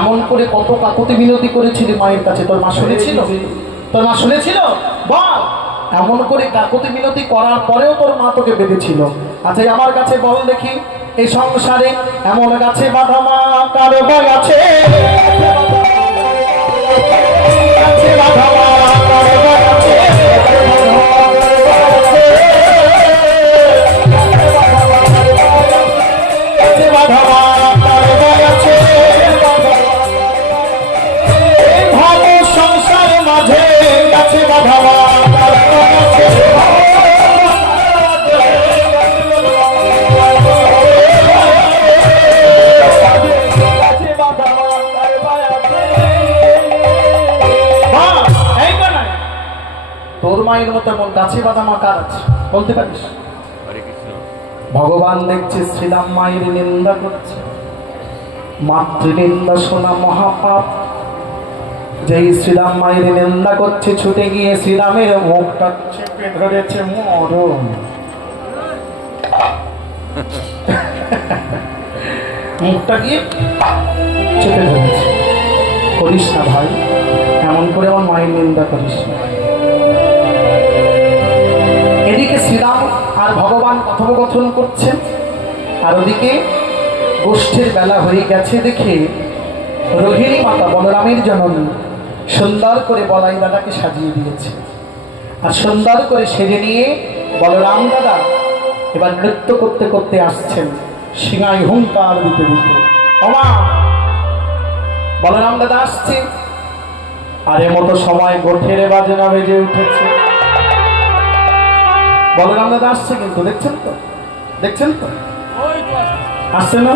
এমন করে কত কাকুতি বিনতি করেছিল মায়ের কাছে তোর মা শুনেছিল বল এমন করে কাকুতি বিনতি করার পরেও তোর মা তোকে বেঁধেছিল আচ্ছা আমার কাছে বল দেখি এই সংসারে এমন গাছে বাঁধা মা কারো বা গাছে বাঁধা মা কারো বা গাছে বাঁধা মা কারো বা গাছে ভাব সংসার মাঝে গাছে বাঁধা মা কারো বা গাছে তোর মায়ের মতো এমন গাছে বাঁধা মা কার আছে বলতে পারিস ভগবান দেখছে শ্রীরাম মায়ের নিন্দা করছে মাতৃনিন্দা শোনা মহাপাপ যেই শ্রীরাম মায়ের নিন্দা করছে ছুটে গিয়ে শ্রীরামের মুখটা চেপে ধরেছে মরণ মুখটা গিয়ে চেপে ধরেছে করিস না ভাই এমন করে আমার মায়ের নিন্দা করিস না এদিকে শ্রীরাম আর ভগবান কথোপকথন করছেন আর ওদিকে গোষ্ঠীর বেলা হয়ে গেছে দেখে রোহিণী মাতা বলরামের জননী সুন্দর করে বলাই দাদাকে সাজিয়ে দিয়েছে আর সুন্দর করে সেজে নিয়ে বলরাম দাদা এবার নৃত্য করতে করতে আসছেন সিংহায় হুঙ্কার দিতে দিতে ওমা বলরাম দাদা আসছে আর এ মতো সময় গোঠের বাজনা বেজে উঠেছে বলরাম দাদা আসছে কিন্তু দেখছেন তো আসছে না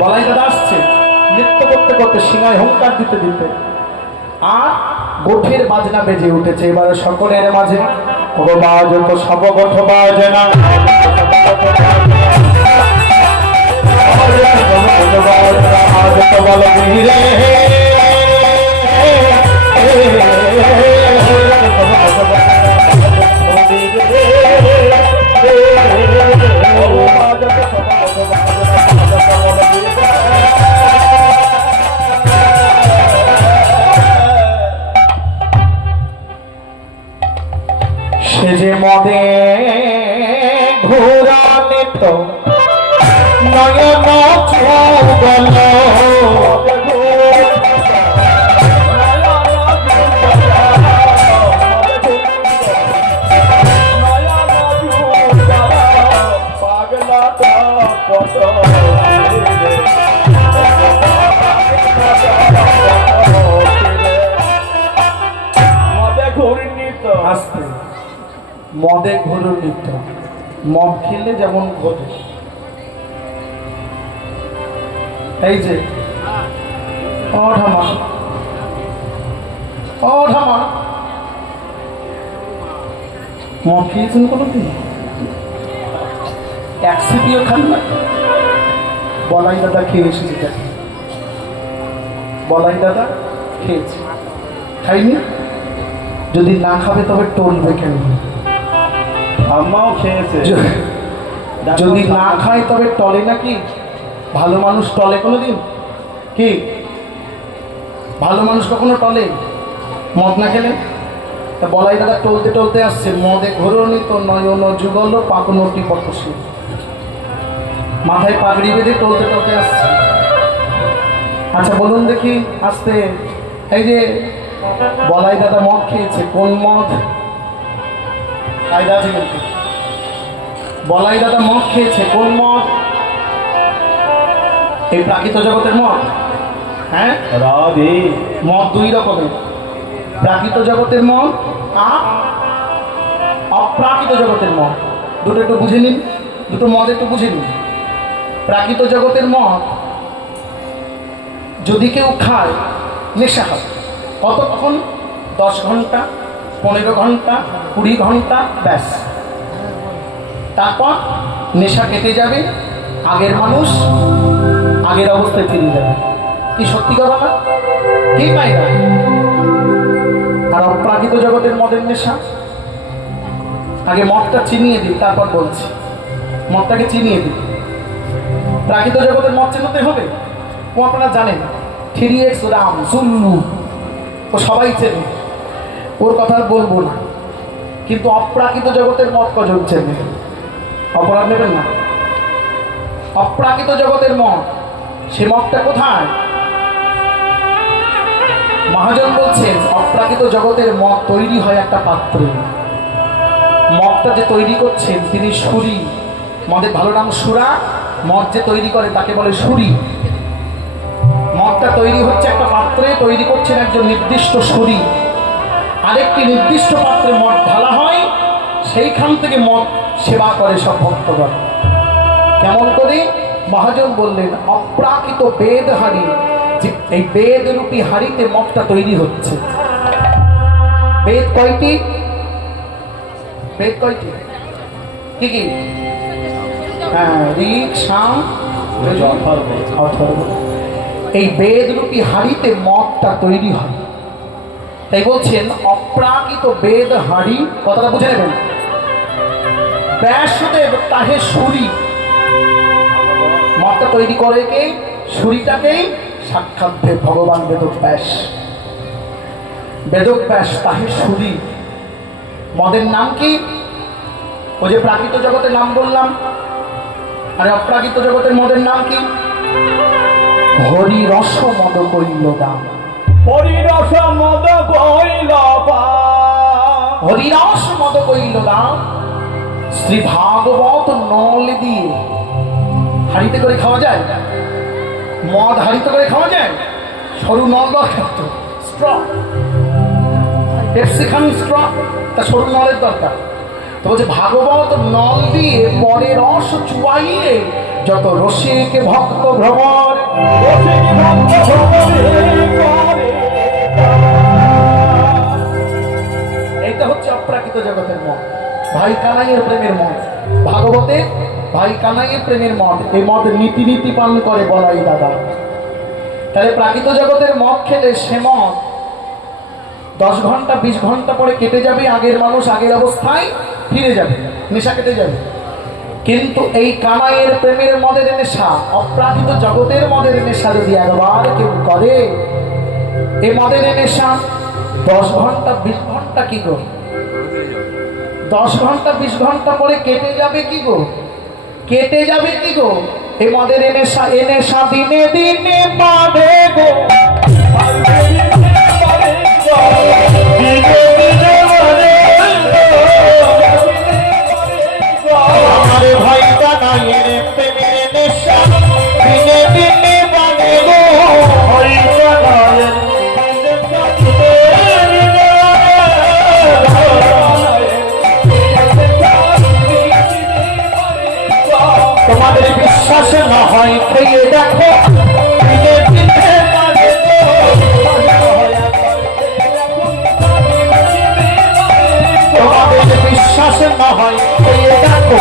বলাই দাদা আসছে নৃত্য করতে করতে সিংহায় হুঙ্কার দিতে দিতে আর গোঠের বাজনা বেজে উঠেছে এবারে সকলের মাঝে বাজত সব গোঠ বাজনা মদে ঘোরানিত নয়ন চুগল মদে ঘূর্ণিত মদ খেলে যেমন ঘটে এই যে ঠামা মদ খেয়েছেন কোনোদিন? এক সিটিও খান না? বলাই দাদা খেয়েছে, যেটা বলাই দাদা খেয়েছে, খাইনি? যদি না খাবে তবে টলবে কেন? আম্মাও খেয়েছে। যদি না খায় তবে টলে নাকি? ভালো মানুষ টলে কোনোদিন? কি ভালো মানুষ কখনো টলে মদ না খেলে? তা বলাই দাদা টলতে টলতে আসছে, মদে ঘোরণিত নয়ন যুগল পাকনটি পটসী, মাথায় পাগড়ি বেঁধে টলতে টলতে আসছে। আচ্ছা বলুন দেখি আসতে, এই যে বলাই দাদা মদ খেয়েছে, কোন মদ? কায়দা আছে কিন্তু। বলাই দাদা মদ খেয়েছে, কোন মদ? এই প্রাকৃত জগতের মদ। হ্যাঁ, মদ দুই রকমের, প্রাকৃত জগতের মদ আর অপ্রাকৃত জগতের মদ। দুটো একটু বুঝে নিন, দুটো মদ একটু বুঝে নিন। প্রাকৃত জগতের মদ যদি কেউ খায় নেশা হবে। কতক্ষণ? 10 ঘন্টা, 15 ঘন্টা, 20 ঘন্টা, ব্যাস। তারপর নেশা কেটে যাবে, আগের মানুষ আগের অবস্থায় ফিরে যাবে। কি সত্যি কথা না? কি পাই না? আর অপ্রাকৃত জগতের মদের নেশা, আগে মদটা চিনিয়ে দিই, তারপর বলছি। মদটাকে চিনিয়ে দিই। প্রাকৃত জগতের মদ চেনাতে হবে, ও আপনারা জানেন। 3x রাম সুল্লু, ও সবাই চেনে, ওর কথা আর বলবো না। কিন্তু অপ্রাকৃত জগতের মদ কজন চেনে? অপরাধ নেবেন না। অপ্রাকৃত জগতের মদ, সে মদটা কোথায়? মহাজন বলছেন অপ্রাকৃত জগতের মদ তৈরি হয় একটা পাত্রে। মদটা যে তৈরি করছেন তিনি সুরি। মদের ভালো নাম সুরা। মদ যে তৈরি করে তাকে বলে সুরি। মদটা তৈরি হচ্ছে একটা পাত্রে, তৈরি করছেন একজন নির্দিষ্ট সুরি। আরেকটি নির্দিষ্ট পাত্রে মদ ঢালা হয়, সেইখান থেকে মদ সেবা করে সব ভক্তগণ। কেমন করে? মহাজন বললেন অপ্রাকৃত বেদ হাড়ি, যে এই বেদ রূপী হাড়িতে মদটা তৈরি হচ্ছে। বেদ কয়টি? বেদ কয়টি? কি কি? হ্যাঁ, ঋক, সাম, অথর্ব। এই বেদ রূপী হাড়িতে মদটা তৈরি হয়। তাই বলছেন অপ্রাকৃত বেদ হাড়ি, কথাটা বুঝে নেবেন। ব্যাসদেব তাহে সুরি, মদটা তৈরি করে কে? সুরিটাকেই সাক্ষাৎ ভগবান বেদব্যাস। বেদব্যাস তাহে সুরি। মদের নাম কি? ওই যে প্রাকৃত জগতের নাম বললাম, আরে অপ্রাকৃত জগতের মদের নাম কি? হরি রস মদ কইল দাম। হরি রস মদ কইল দাম। হরি রস মদ কইল দাম। শ্রী ভাগবত নল দিয়ে হাড়িতে করে খাওয়া যায়? মদ হাড়িতে করে খাওয়া যায়? সরু নল দরকার তো, স্ট্র। পেপসি খান স্ট্র, তা সরু নলের দরকার। তো বলছে ভাগবত নল দিয়ে পরে রস চুয়াইয়ে যত রসিকে ভক্ত ভ্রমণ। এইটা হচ্ছে অপ্রাকৃত জগতের মদ। ভাই কানাইয়ের প্রেমের মদ। ভাগবতে ভাই কানাইয়ের প্রেমের মদ। এই মদ নীতি নীতি পান করে বলাই দাদা। তাহলে প্রাকৃত জগতের মদ খেলে সে মদ 10 ঘন্টা 20 ঘন্টা পরে কেটে যাবে, আগের মানুষ আগের অবস্থায় ফিরে যাবে, নেশা কেটে যাবে। কিন্তু এই কানাইয়ের প্রেমের মদের নেশা, অপ্রাকৃত জগতের মদের নেশা যদি একবার কেউ করে, এই মদের নেশা 10 ঘন্টা 20 ঘন্টা কি করে? 10 ঘন্টা 20 ঘন্টা পরে কেটে যাবে কি গো, কেটে যাবে কি গো? এ মদের নেশা দিনে দিনে বাড়ে গো, আমার ভাইটা নাই রে প্রেমের নেশা দিনে দিনে বাড়ে গো, ভাইটা নাই তোমাদের বিশ্বাস না হয় খেয়ে দেখো দিনে দিনে বাড়ে গো, তোমাদের বিশ্বাস না হয় খেয়ে দেখো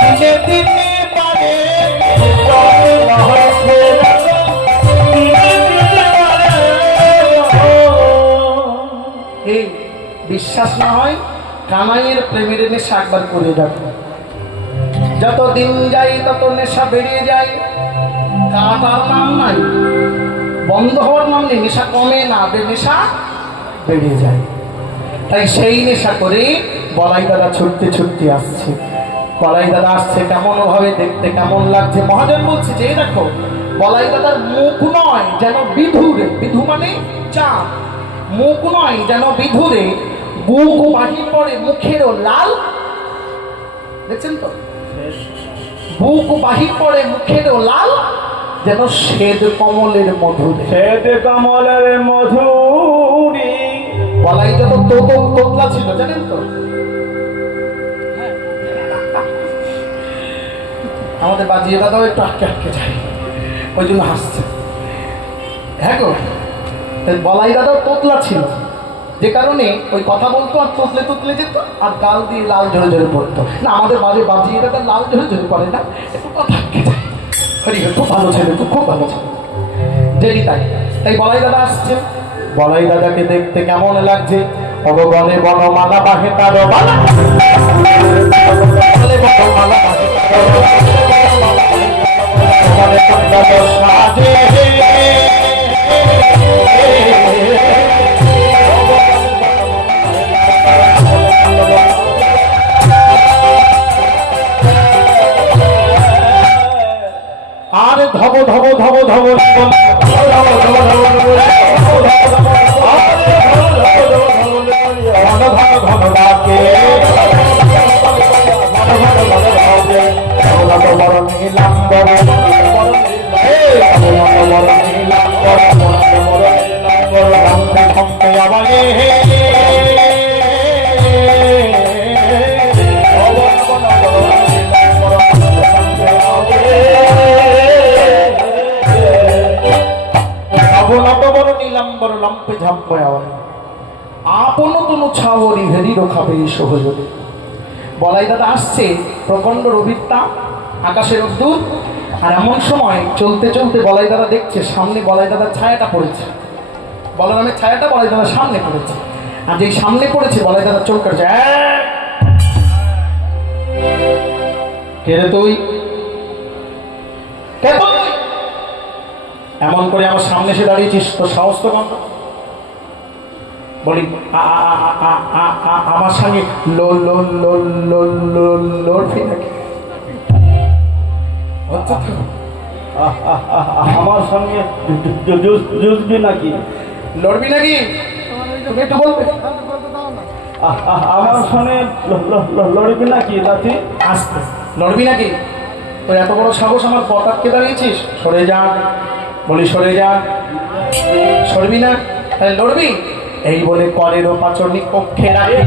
দিনে দিনে বাড়ে, না হয় খেয়ে দেখো দিনে দিনে বাড়ে। এই বিশ্বাস না হয় কানাইয়ের প্রেমের নেশা একবার করে দেখো, যত দিন যাই তত নেশা বেরিয়ে যায়, কাটার নাম নাই, বন্ধ হওয়ার নাম নেই, নেশা কমে না, নেশা বেরিয়ে যায়। তাই সেই নেশা করে বলাই দাদা ছুটতে ছুটতে আসছে, বলাই দাদা আসছে কেমন ভাবে, দেখতে কেমন লাগছে। মহাজন বলছে যে দেখো বলাই দাদার মুখ নয় যেন বিধুরে, বিধু মানে চাঁদ, মুখ নয় যেন বিধুরে, বুক বাহির পরে মুখেরও লাল, দেখছেন তো, বুক বাহির পরে মুখেরও লাল, যেন শ্বেত কমলের মধুরে, শ্বেত কমলের মধুরি। বলাই দাদা তোতলা ছিল জানেন তো, আমাদের বাজিয়ে দাদাও একটু আটকে আটকে যায়, ওই জন্য হাসছে। হ্যাঁ গো, বলাই দাদাও তোতলা ছিল, যে কারণে ওই কথা বলতো আর তোতলে তোতলে যেত, আর গাল দিয়ে লাল ঝরে ঝরে পড়তো না। আমাদের বাজিয়ে দাদা লাল ঝরে ঝরে পড়ে না, একটু কথা আটকে যায়। হরি খুব ভালো ছেলে, তো খুব ভালো ছেলে, ডেলি তাই। তাই বলাই দাদা আসছে, বলাই দাদাকে দেখতে কেমন লাগছে, অবগণে বনমালা বাহে তার বালা, সাজে আর ধব ধব ধব ধব ঘন ডাকে নীলাম্বর লম্পে ঝাম্পয় আপন তনু ছাওরি হেরি রখাবে সহযোগে। বলাই দাদা আসছে, প্রকাণ্ড রবিতা, আকাশের রোদ্দুর, আর এমন সময় চলতে চলতে বলাই দাদা দেখছে সামনে বলাই দাদার ছায়াটা পড়েছে, বলরামের ছায়াটা বলাই দাদার সামনে পড়েছে, আর যেই সামনে পড়েছে বলাই দাদার চোখ কাটছে, কে রে তুই, কে তুই এমন করে আমার সামনে এসে দাঁড়িয়েছিস, তোর সাহস তো কম। বলি আমার সঙ্গে লড়বি নাকি, আমার সঙ্গে যুঝবি নাকি, লড়বি নাকি, তুমি একটু বলবে আমার সঙ্গে লড়বি নাকি লাঠি, আসতে লড়বি নাকি, তো এত বড় সাহস আমার পতাককে দাঁড়িয়েছিস, সরে যা, বলি সরে যা, সরবি না, তাহলে লড়বি। এই বলে করেরও পাচরনি কক্ষে রাখে,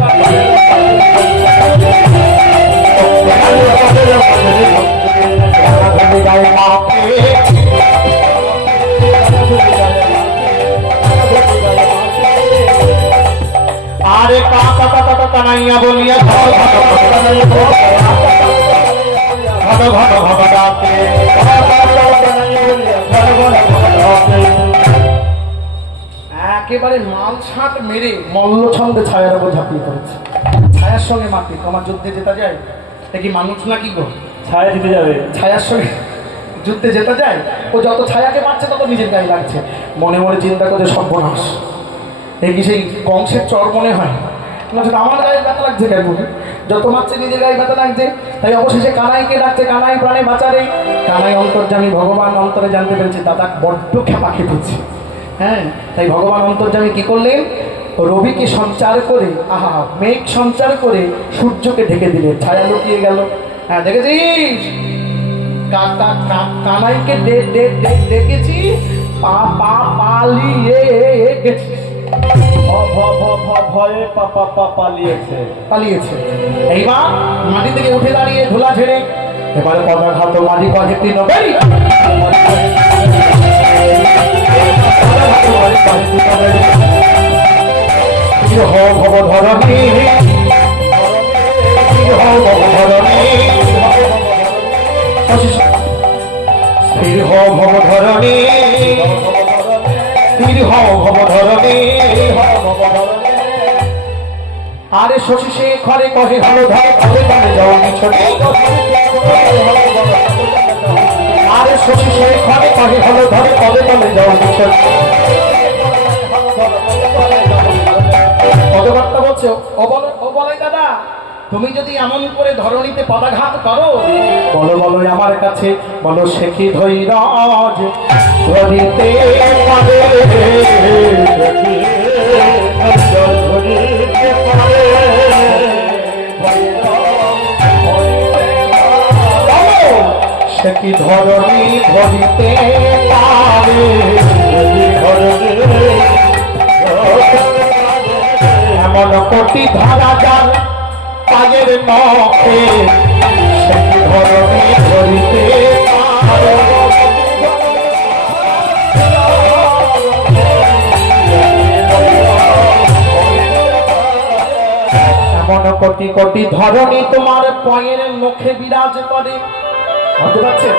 আরে কানাইয়া বলিয়া ঘন ঘন ঘন ডাকে, একেবারে মাল ছাট মেরে মল্ল ছন্দে ছায়ার উপর ঝাঁপিয়ে পড়েছে, ছায়ার সঙ্গে মারপিট। তোমার যুদ্ধে যেতে যায়, এ কি মানুষ নাকি গো, ছায়া দিতে যাবে, ছায়ার সঙ্গে যুদ্ধে যেতে যায়, ও যত ছায়াকে মারছে তত নিজের গায়ে লাগছে, মনে মনে চিন্তা করছে সর্বনাশ, এই কি সেই কংসের চর মনে হয়, আমার গায়ে ব্যথা লাগছে কেন, যত মারছে নিজের গায়ে ব্যথা লাগছে। তাই অবশেষে কানাইকে ডাকছে, কানাই প্রাণে বাঁচারে। কানাই অন্তর্যামী ভগবান অন্তরে জানতে পেরেছে দাদা বড্ড খেপা খেপেছে। হ্যাঁ, তাই ভগবান অন্তর্যামী কি করলেন, রবিকে সঞ্চার করে, মেঘ সঞ্চার করে সূর্যকে ঢেকে দিলেন, ছায়া লুকিয়ে গেল। হ্যাঁ, দেখেছিস কানাইকে দেখেছি পালিয়ে গেছিস, ভয়ে পালিয়েছে। এইবার মাটি থেকে উঠে দাঁড়িয়ে ধুলা ঝেড়ে এবারে পদাঘাত মাটি পাখি তিন ভবধরণী স্থির হও ভবধরণী, স্থির হও ভবধরণী। আরে শশী সে ঘরে কহে হলো ধরে কলে কলে যাও মিছনে, আরে শশী সে ঘরে কহে হলো ধরে কলে কলে যাও মিছনে। পদবার্তা বলছে, ও বলে দাদা তুমি যদি এমন করে ধরণীতে পদাঘাত করো, বলো বলো আমার কাছে বলো সে কি ধৈর্য ধরিতে পারে, সে কি ধরণী ধরিতে পারে, এমন কোটি ধরা যার পায়ের নখে, সে কি ধরণী ধরিতে পারে। এমন কোটি কোটি ধরণী তোমার পায়ের নখে বিরাজ করে। বুঝতে পারছেন,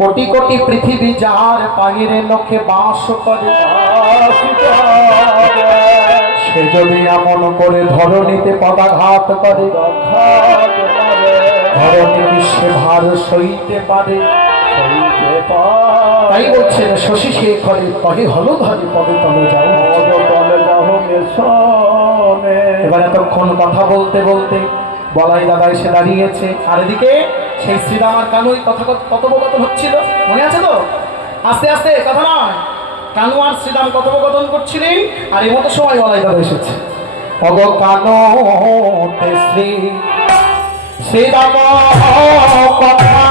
কোটি কোটি পৃথিবী যার পায়ের নখে বাস করে, সে যদি এমন করে ধরণীতে পদাঘাত করে, ধরণী সে ভার সইতে পারে। তাই বলছেন শশী সে ঘরে কহে হলো ধরে পদে তলে যাও। এবার এতক্ষণ কথা বলতে বলতে বলাই দাদা এসে দাঁড়িয়েছে, আর এদিকে সেই শ্রীরাম আর কানু কথোপকথন হচ্ছিল, মনে আছে তো? আস্তে আস্তে কথা নয়, কানু আর শ্রীরাম কথোপকথন করছিলেন, আর এই মতো সময় বলাই দাদা এসেছে। অগ কানো শ্রীরাম কথা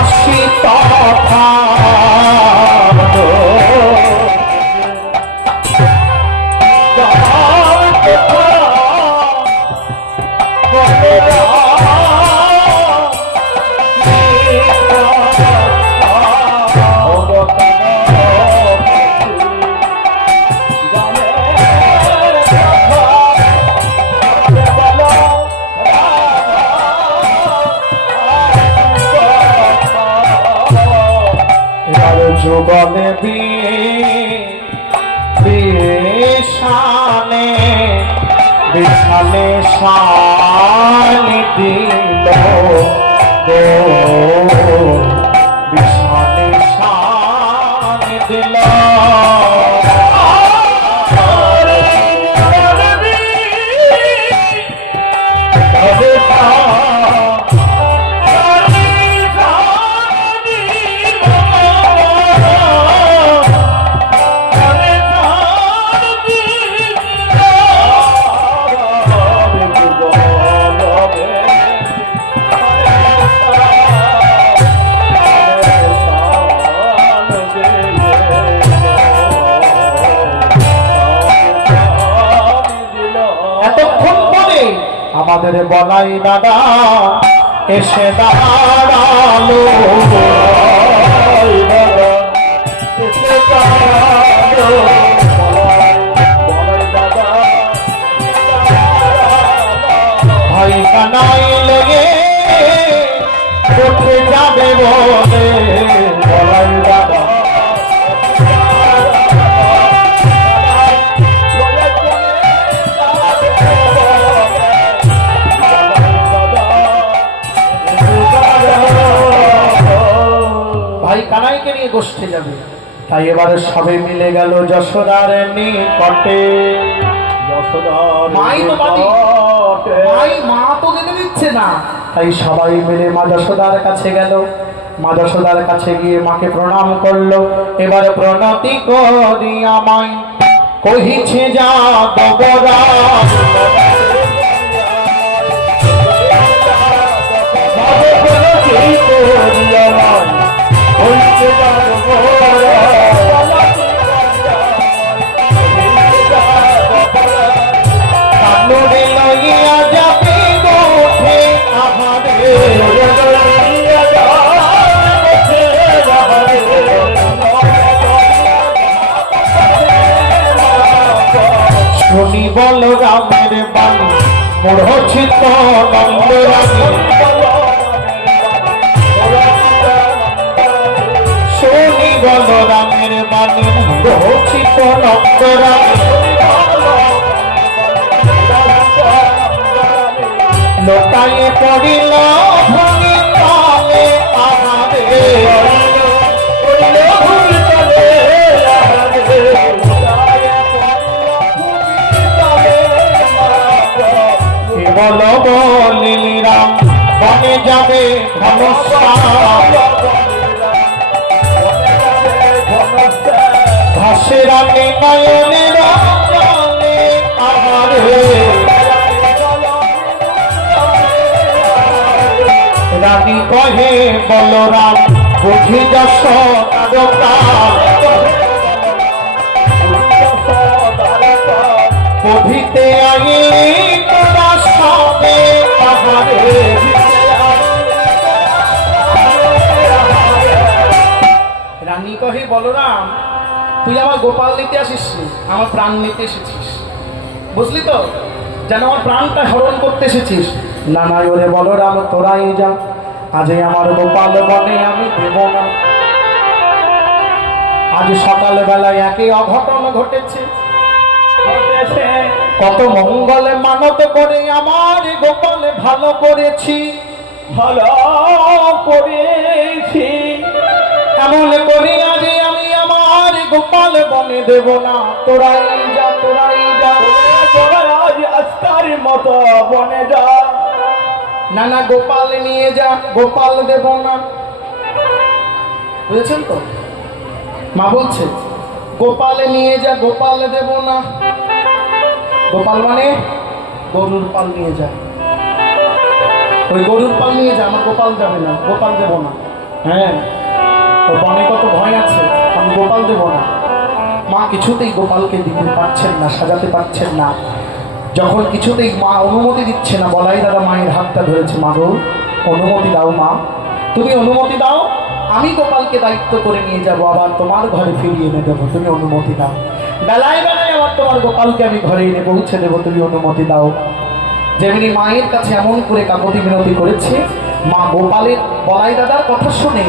আসি তথা যুগলে বিছানে বিছানে শানি দিল, বিছানে শানি দিল। আমাদের বলাই দাদা এসে দাঁড়ালো, ভাই কানাই লেগে উঠে যাবে বলে বলাই দাদা। ভাই কানাইকে নিয়ে গোষ্ঠে যাবে, তাই এবারে সবে মিলে গেল যশোদার নিকটে। মাই তো বাদী, মা তো যেতে দিচ্ছে না, তাই সবাই মিলে মা যশোদার কাছে গেল। মা যশোদার কাছে গিয়ে মাকে প্রণাম করলো। এবারে প্রণতি করি আমায় কহিছে যা দেবরা, শুনি বলরামের বাণী মূঢ়চিত নন্দরানী, শুনি বলরামের বাণী মূঢ়চিত নন্দরানী। লোটায়ে পড়িল ভূমি তলে আমাদের, বল বলিলি রাম বনে যাবে ঘাসে রানী নয়নের আমার রানী কহে বলরাম বুঝি যশ বুঝিতে আইলি তোরা সবে পাহাড়ে। রানী কহে বলরাম তুই আমার গোপাল নিতে আসিস, আমার প্রাণ নিতে এসেছিস, বুঝলি তো, যেন আমার প্রাণটা হরণ করতে এসেছিস। না না ওরে বলরাম তোরাই যা, আজই আমার গোপাল বনে আমি দেব না। আজ সকাল বেলায় একই অঘটন ঘটেছে, কত মঙ্গলে মানত করে আমার গোপালে ভালো করেছি, ভালো করেছি, এমন করি আজ আমি আমার গোপাল বনে দেব না। তোরাই যা তোরাই যা, তোরা আজ আজকার মতো বনে যা। না না গোপাল নিয়ে যা, গোপাল দেব না। বুঝেছেন তো, মা বলছে গোপাল নিয়ে যা, গোপাল দেব না। গোপাল মানে গরুর পাল নিয়ে যা, ওই গরুর পাল নিয়ে যা, আমার গোপাল যাবে না, গোপাল দেব না। হ্যাঁ, ওর বনে কত ভয় আছে, আমি গোপাল দেব না। মা কিছুতেই গোপালকে দিতে পারছেন না, সাজাতে পারছেন না। যখন কিছুতেই মা অনুমতি দিচ্ছে না, বলাই দাদা মায়ের হাতটা ধরেছে, মা গো অনুমতি দাও, মা তুমি অনুমতি দাও, আমি গোপালকে দায়িত্ব করে নিয়ে যাব, আবার তোমার ঘরে ফিরিয়ে এনে দেবো, তুমি অনুমতি দাও। বেলায় বেলায় আবার তোমার গোপালকে আমি ঘরে এনে পৌঁছে দেবো, তুমি অনুমতি দাও। যেমনি মায়ের কাছে এমন করে কাকতি মিনতি করেছে, মা গোপালের বলাই দাদার কথা শুনে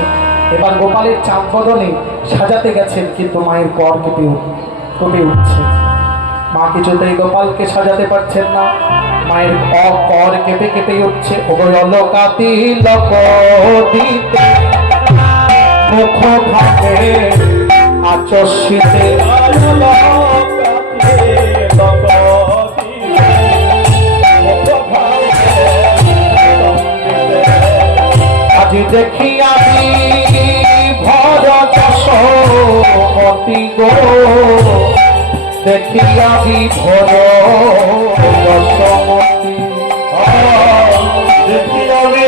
এবার গোপালের চাঁদ বদনে সাজাতে গেছেন, কিন্তু মায়ের কর কেঁপে উঠছে। মা কিছুতেই গোপালকে সাজাতে পারছেন না, মায়ের কর কেঁপে কেঁপে উঠছে। অলকাতি লক দিতে মুখ থাকে আচস্যিতে, আজি দেখি আমি ভর যশোমতি গো, দেখি আমি ভর যশোমতি, দেখি আমি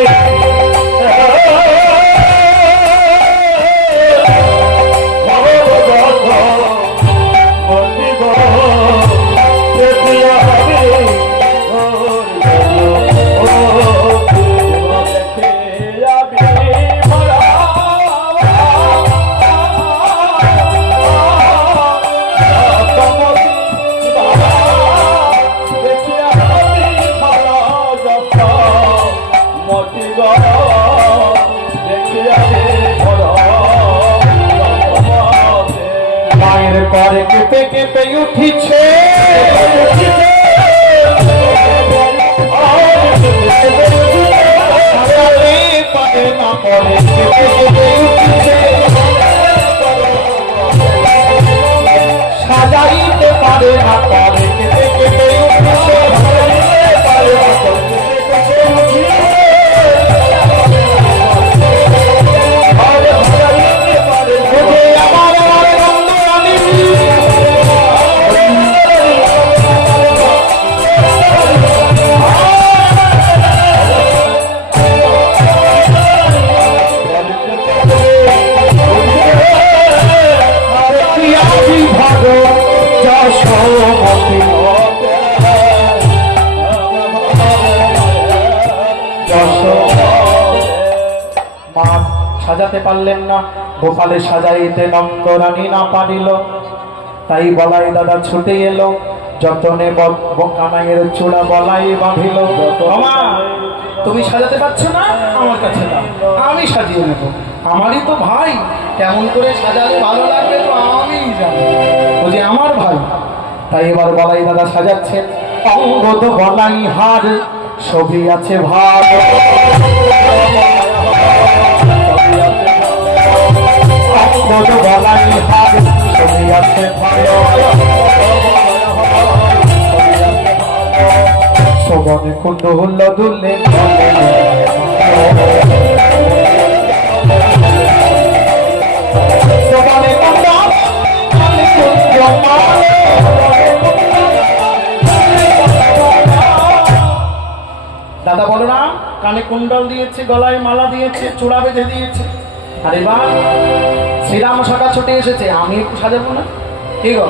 মায়ের করে কেঁপে কেঁপে উঠিছে, না করে কেঁপে কেঁপে উঠিছে। সাজাতে পারলেন না। গোপালে সাজাইতে নন্দরানী না পারিল, তাই বলাই দাদা ছুটে এলো, যতনে কানাইয়ের চূড়া বলাই বাঁধিল। মামা তুমি সাজাতে পারছো না, আমার কাছে দাও, আমি সাজিয়ে নেব। আমারই তো ভাই, কেমন করে সাজালে ভালো লাগবে তো আমি জানি, ও যে আমার ভাই। তাই এবার বলাই দাদা সাজাচ্ছে। অঙ্গদ বলাই হার ছবি আছে ভার, অঙ্গদ বলাই হার ছবি আছে ভার, শোভনে কুণ্ডুল দুলে শোভনে কুণ্ডল দাদা বলো না, কানে কুণ্ডল দিয়েছে, গলায় মালা দিয়েছে, চূড়া বেঁধে দিয়েছে। আর এবার শ্রীরাম সখা ছুটে এসেছে, আমি একটু সাজাবো না? কি গো,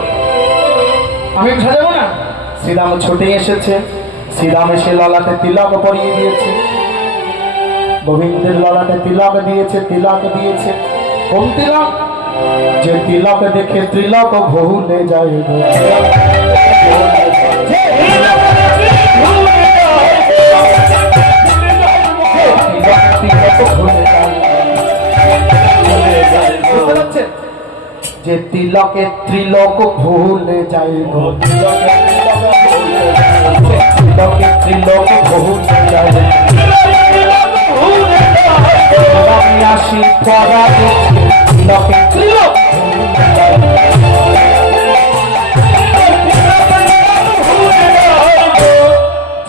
আমি একটু সাজাবো না? শ্রীরাম ছুটে এসেছে। শ্রীরাম এসে ললাটে তিলক পরিয়ে দিয়েছে, গোবিন্দের ললাটে তিলক দিয়েছে, তিলক দিয়েছে। কোন তিলক? যে তিলক দেখে ত্রিলক ভুলে যায়, যে তিলকে ত্রিলোক ভুলে যায়, তিলকে ত্রিলোক ভুলে যায়। আমি আসি পরা তিলকে ত্রিলোক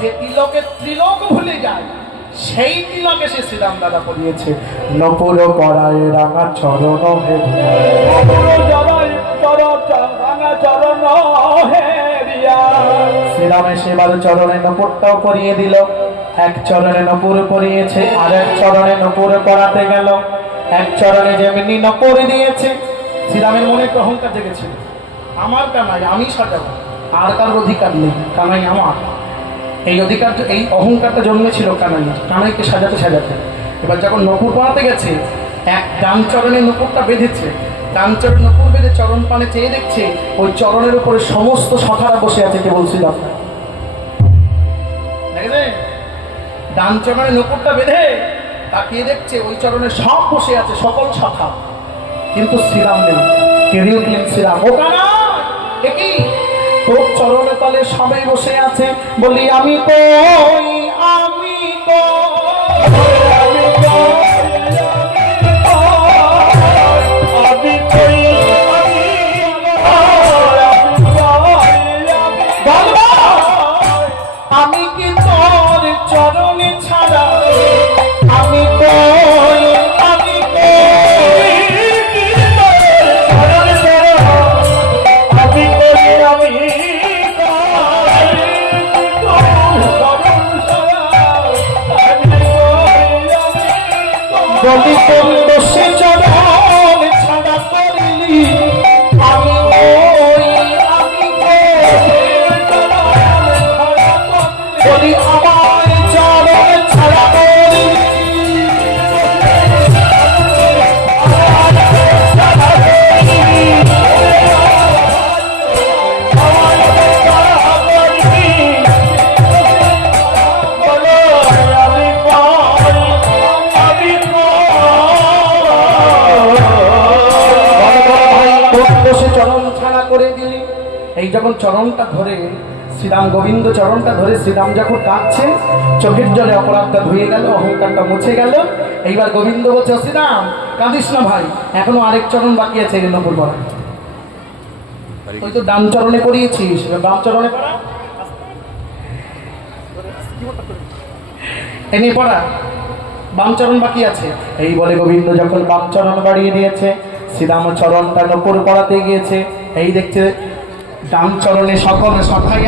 যে তিলকে ত্রিলোক ভুলে যায়, সেই তিলকে সে শ্রীরাম দাদা পড়িয়েছে। নপুর করায় রাঙা চরণ হে, শ্রীরামে সেবার চরণে নপুরটাও পরিয়ে দিল। এক চরণে নপুর পরিয়েছে, আর এক চরণে নপুর পরাতে গেল। এক চরণে যেমনি নপুর দিয়েছে, শ্রীরামের মনে একটু অহংকার জেগেছিল, আমার কানাই, আমি সাজাবো, আর কার অধিকার নেই, কানাই আমার। এই অধিকার, এই অহংকারটা জন্মেছিল কানাইকে সাজাতে সাজাতে। এবার যখন নপুর পরাতে গেছে, এক ডান চরণে নপুরটা বেঁধেছে, ডান চরণ নপুর বেঁধে চরণ পানে চেয়ে দেখছে, ওই চরণের উপরে সমস্ত সখারা বসে আছে, কে বলছিলাম দেখেছেন? ডান চরণে নপুরটা বেঁধে তাকিয়ে দেখছে, ওই চরণে সব বসে আছে, সকল সখা, কিন্তু শ্রীরাম নেই। কেঁদে উঠলেন শ্রীরাম, ও কানা কি তোর চরণে তলে সবাই বসে আছে, বলি আমি কই, আমি আমি কি তোর চরণে ছাড়া, আমি কই, আমি বলি বলল সে চরণ ছাড়া করলি, আমি ওই, আমি বলি আমার চরণ ছাড়া করলি। এই যখন চরণটা ধরে শ্রীরাম, গোবিন্দ চরণটা ধরে শ্রীরাম যখন কাঁদছেন, চোখের জলে অপরাধটা ধুয়ে গেল, অহংকারটা মুছে গেল। এইবার গোবিন্দ বলছে, শ্রীরাম কাঁদিস না ভাই, এখনো আরেক চরণ বাকি আছে, নপুর পড়া। ওই তো ডান চরণে পড়িয়েছিস, বাম চরণে পড়া, এনে পড়া, বাম চরণ বাকি আছে। এই বলে গোবিন্দ যখন বাম চরণ বাড়িয়ে দিয়েছে, শ্রীরাম চরণটা নপুর পড়াতে গিয়েছে। এই দেখছে ডান চরণে সকল সখাই